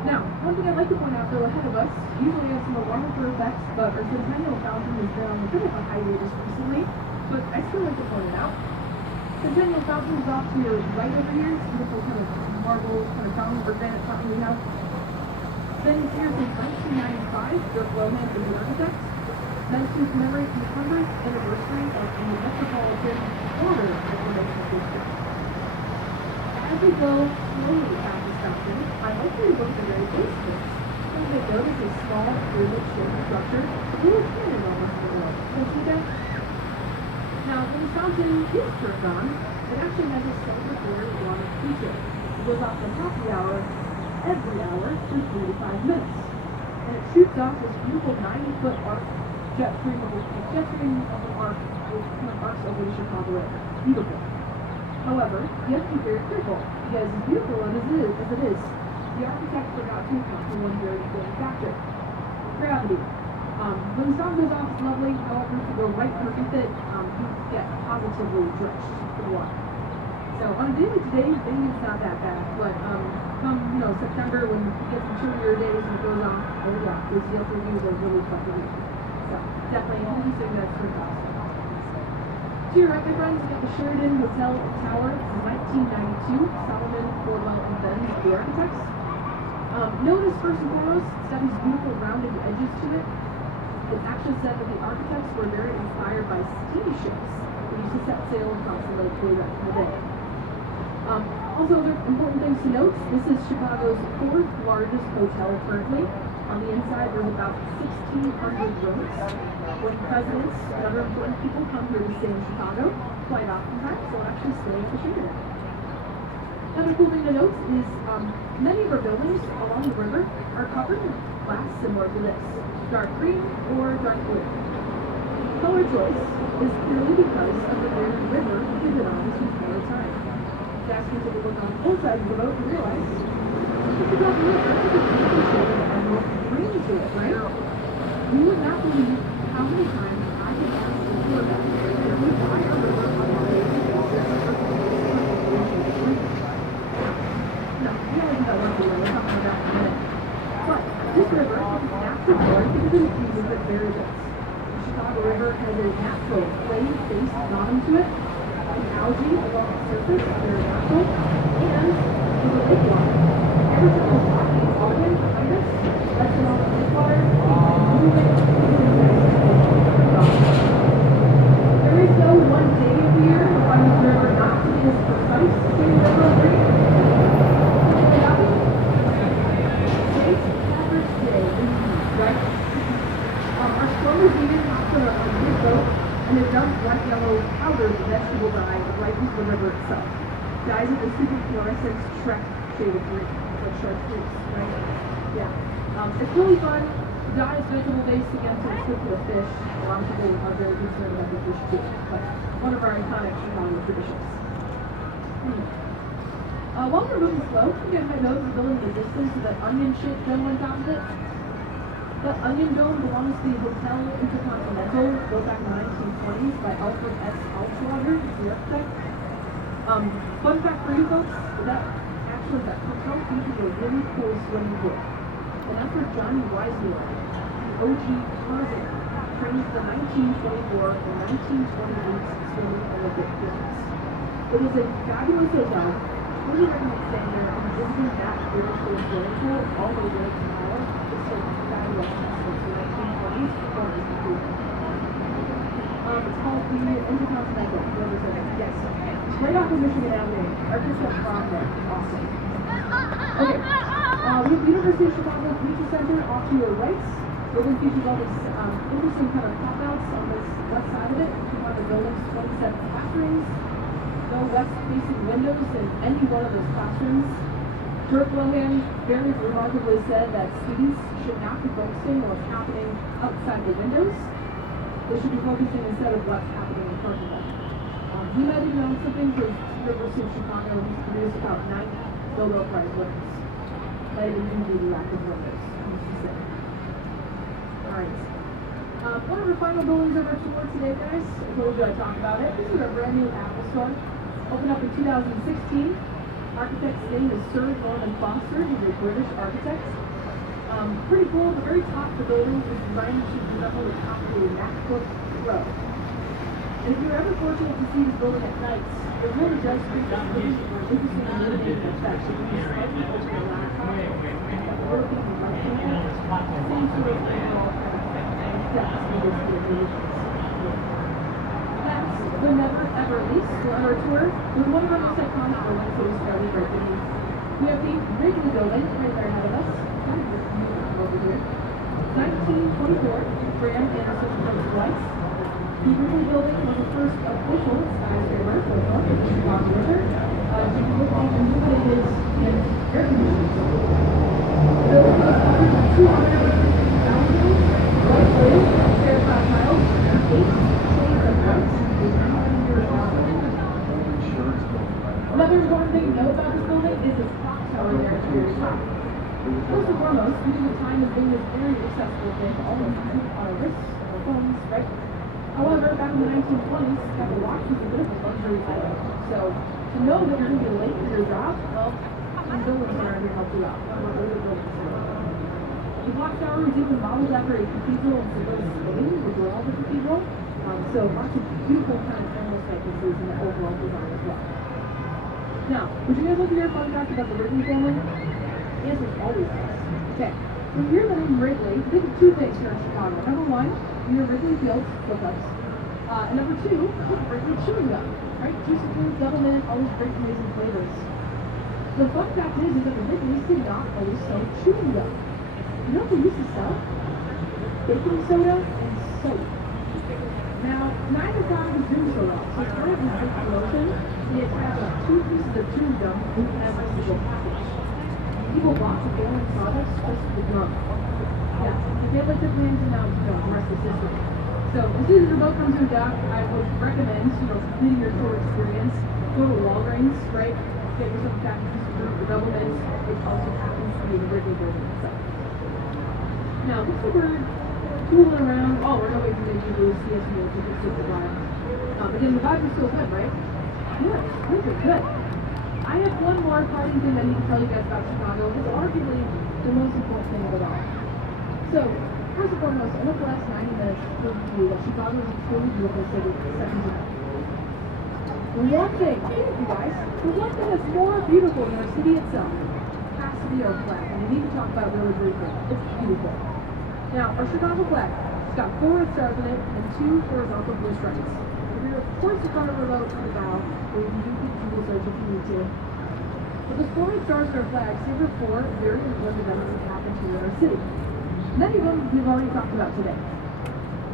Now, one thing I'd like to point out though ahead of us, usually we have some alarming effects, but our Centennial Fountain has been on a bit of a hiatus recently, but I still like to point it out. Centennial Fountain is off to your right over here, it's a beautiful kind of marble kind of fountain or granite fountain we have. Been here since 1995, Dirk Lohan is the architect. Meant to commemorate the 100th anniversary of the Metropolitan Order Information District. As we go slowly past this fountain, I hope you look at the very base of it. You may notice a small, pyramid-shaped structure, a little cannon almost in the middle. Can you see that? Now, when the fountain is turned on, it actually has a celebratory water feature. It goes off the top of the hour, every hour, for 3 to 5 minutes. And it shoots off this beautiful 90-foot arc, jet stream of an arc, which kind of arcs over the Chicago River. Beautiful. However, you have to be very careful, because as beautiful as it is, the architect forgot to account for one very important factor: gravity. When the sound goes off, it's lovely. However, if you go right underneath it, you get positively drenched with water. So on a day like today, maybe it's not that bad, but come September when you get some chillier days and it goes on, oh yeah, those UVs are really fucking weak. So definitely anything that's turned off. To your right, my friends, we got the Sheridan Hotel Tower. This is 1992. Solomon, Corwell, and Ben, the architects. Notice first and foremost, it's got these beautiful rounded edges to it. It's actually said that the architects were very inspired by steamships that used to set sail across the lake way back in the day. Also, other important things to note, this is Chicago's 4th largest hotel currently. On the inside, there's about 1,600 rooms. When presidents and other important people come here to stay in Chicago, quite oftentimes they'll actually stay at the Sheridan. Another cool thing to note is many of our buildings along the river are covered in glass similar to this, dark green or dark blue. Color choice is purely because of the way the river has been on this entire time. As you take a look on both sides of the boat, you realize this is not the river, it's a beautiful shade of emerald green to it, right? You would not believe how many times I get asked to tour that and we buy a river on a daily basis. No, we only do that once a year. We'll talk about that in a minute. But this river is natural water because of the uses that variables. The Chicago River has a natural clay-based bottom to it, the algae along the surface are very natural, and in the lake water, every time we're talking ocean behind us, that's in all the lake water, move it to the next. There is no one day of the year when the river not to be as precise as the river of Green. Average day in heat, right? Our swimmers even have to a big boat and they dump bright yellow powder vegetable dye right into the river itself. Dyes of the super fluorescent Shrek shade of green, like chartreuse, right? Yeah. It's really fun. The dye is vegetable based again, so it's good for the fish. A lot of people are very concerned about the fish too, but one of our iconic Chicago traditions. While we're moving slow, you guys might notice the building in the distance with that onion-shaped dome on top of it. That onion dome belongs to the Hotel Intercontinental, built back in the 1920s by Alfred S. Altschwager, the architect. Fun fact for you folks, that hotel features a really cool swimming pool. And that's where Johnny Weissmuller, the OG Tarzan, trained the 1924 and 1928 swimming Olympic Games. It is a fabulous hotel. Really recommend staying there and visiting that really cool swimming pool all the way to Tower. It's a fabulous since the 1920s. It's called the Intercontinental. Yes. Right off of Michigan Avenue. Architect from there. Awesome. Okay. We have the University of Chicago Community Center off to your right. Building features all these interesting kind of pop-outs on this west side of it. You have the building's 27 classrooms. No west-facing windows in any one of those classrooms. Dirk Lohan very remarkably said that students should not be focusing on what's happening outside the windows. They should be focusing instead of what's happening in front of them. He might have known something because the University of Chicago has produced about 9 Nobel Prize winners. Might have been due to the lack of windows. Alright. One of our final buildings of our tour today, guys. I told you I'd talk about it. This is our brand new Apple Store. Opened up in 2016. Architect's name is Sir Norman Foster. He's a British architect. Pretty cool. The very top of the building is designed to resemble the top of a MacBook Pro. And if you're ever fortunate to see this building at night, it really does create that really interesting illuminating effect. You can slightly open the laptop, working the light panel, same sort of overall kind of effects you will see at illusions. Last but never ever least, we're on our tour with one of our most iconic buildings that is fairly right beneath. We have the Wrigley Building right there ahead of us. Over here. 1924, Graham Anderson Post Lights. The Wrigley Building was the first official skyscraper for the North of the Chicago River to be illuminated in air conditioning. The building was covered by 250 balconies, white blue, terracotta tiles, 8 shades of white, a 900-year balcony. Another important thing to note about this building is this clock tower there at the very top. First and foremost, due to the time as being this very accessible thing all the time on our wrists, on our phones, right? However, back in the 1920s, Apple Watch was a bit of a luxury item. So, to know that you're going to be late for your job, well, these buildings are going to help you out. One of our older buildings. The clock tower was even modeled after a cathedral in Seville, Spain, which were all the cathedral. So, lots of beautiful kind of thermal likenesses in the overall design as well. Now, would you guys like to hear a fun fact about the Wrigley family? The answer is always yes. Okay. When you hear the name Wrigley, think of two things here in Chicago. Number one, you hear Wrigley Field hookups. And number two, Wrigley chewing gum. Right? Juicy fruit, double mint, all these great amazing flavors. The fun fact is that the Wrigley's did not always sell chewing gum. You know what they used to sell? Baking soda and soap. Now, neither product is doing so well. So part of this big promotion, they attach 2 pieces of chewing gum in every single package. People bought the failing products just for the gum. Yeah, if they like the plans and now, the rest is history. So, as soon as your boat comes to a dock, I would recommend, completing your tour experience, go to Walgreens, right? Get yourself a package of fruit or double mint, which also happens to be the Wrigley Building itself. Now, looks like we're tooling around. Oh, we're going to wait for the CS move to get super wild. Again, the vibes are still good, right? Good, good. I have one more parting thing I need to tell you guys about Chicago. It's arguably the most important thing of it all. So, first and foremost, I hope the last 90 minutes proved to you that Chicago is a truly beautiful city, second to none. The one thing, you guys, the one thing that's more beautiful than our city itself has to be our flag. And we need to talk about it really briefly. It's beautiful. Now, our Chicago flag, it's got 4 red stars in it and 2 horizontal blue stripes. If you're forced to cover remote to the bow, or you can do the Google search if you need to. But the 4 red stars in our flag stand for 4 very important events that happen here in our city. Many of them we've already talked about today.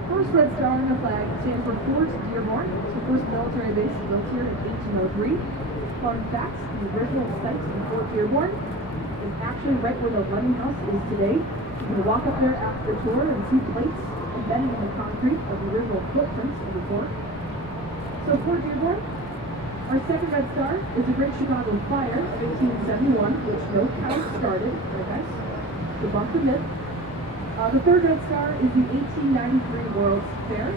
First red star in the flag stands for Fort Dearborn. It's the first military base built here in 1803. Fun facts, the original site in Fort Dearborn is actually right where the Lennon House is today. You can walk up there after the tour and see plates embedded in the concrete of the original footprints of the fort. So Fort Dearborn, our second red star is the Great Chicago Fire of 1871, which no town started, guys. Debunk the myth. The third red star is the 1893 World's Fair.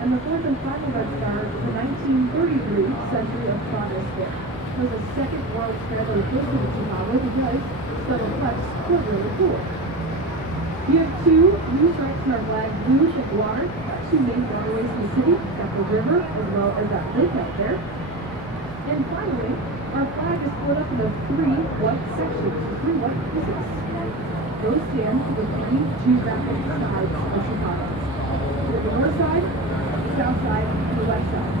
And the fourth and final red star is the 1933 Century of Progress Fair. It was the second World's Fair that was hosted in Chicago because several cuts were really cool. You have 2 blue stripes in our flag, blue and water, 2 main waterways in the city, got the river as well as that lake out there. And finally, our flag is split up into 3 white sections, 3 white pieces. Those stand for the 3 geographic sides of Chicago. The north side, the south side, and the west side.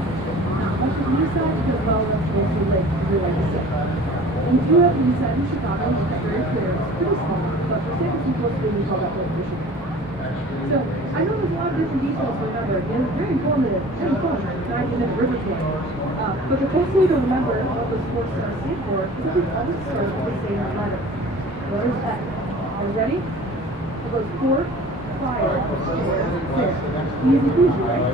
Much of the east side as well as the lake, as we like to say. And we do have the east side in Chicago, which is very clear. It's pretty small, but for sake of simplicity, we call that Lake Michigan. So, I know there's a lot of different details to remember, and it's very informative and fun diving into Riverfront. But the best way to remember what those 4 stars stand for is that we always start with the same letter. What is that? Are you ready? It goes Fort, Fire, Fair. Easy peasy, right?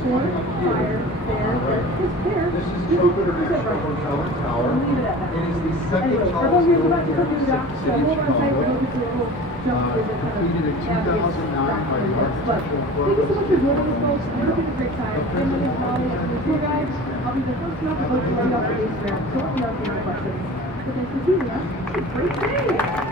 Fort, Fire, Fair, Fair. This fair, This is Tribune Tower. I'll leave it at that. It is the second Anyway, tallest everyone here's building about to come in do the that. So city of we'll run tight, we'll Chicago. go to a little jump through the kind of Completed in 2009 by the But thank you so much for joining us, folks. We're having a great time. And my name is Molly. I'm the tour guide. I'll be the first one to vote for you on our Instagram. So let me know if you have any questions. But thanks for seeing us. Have a great day.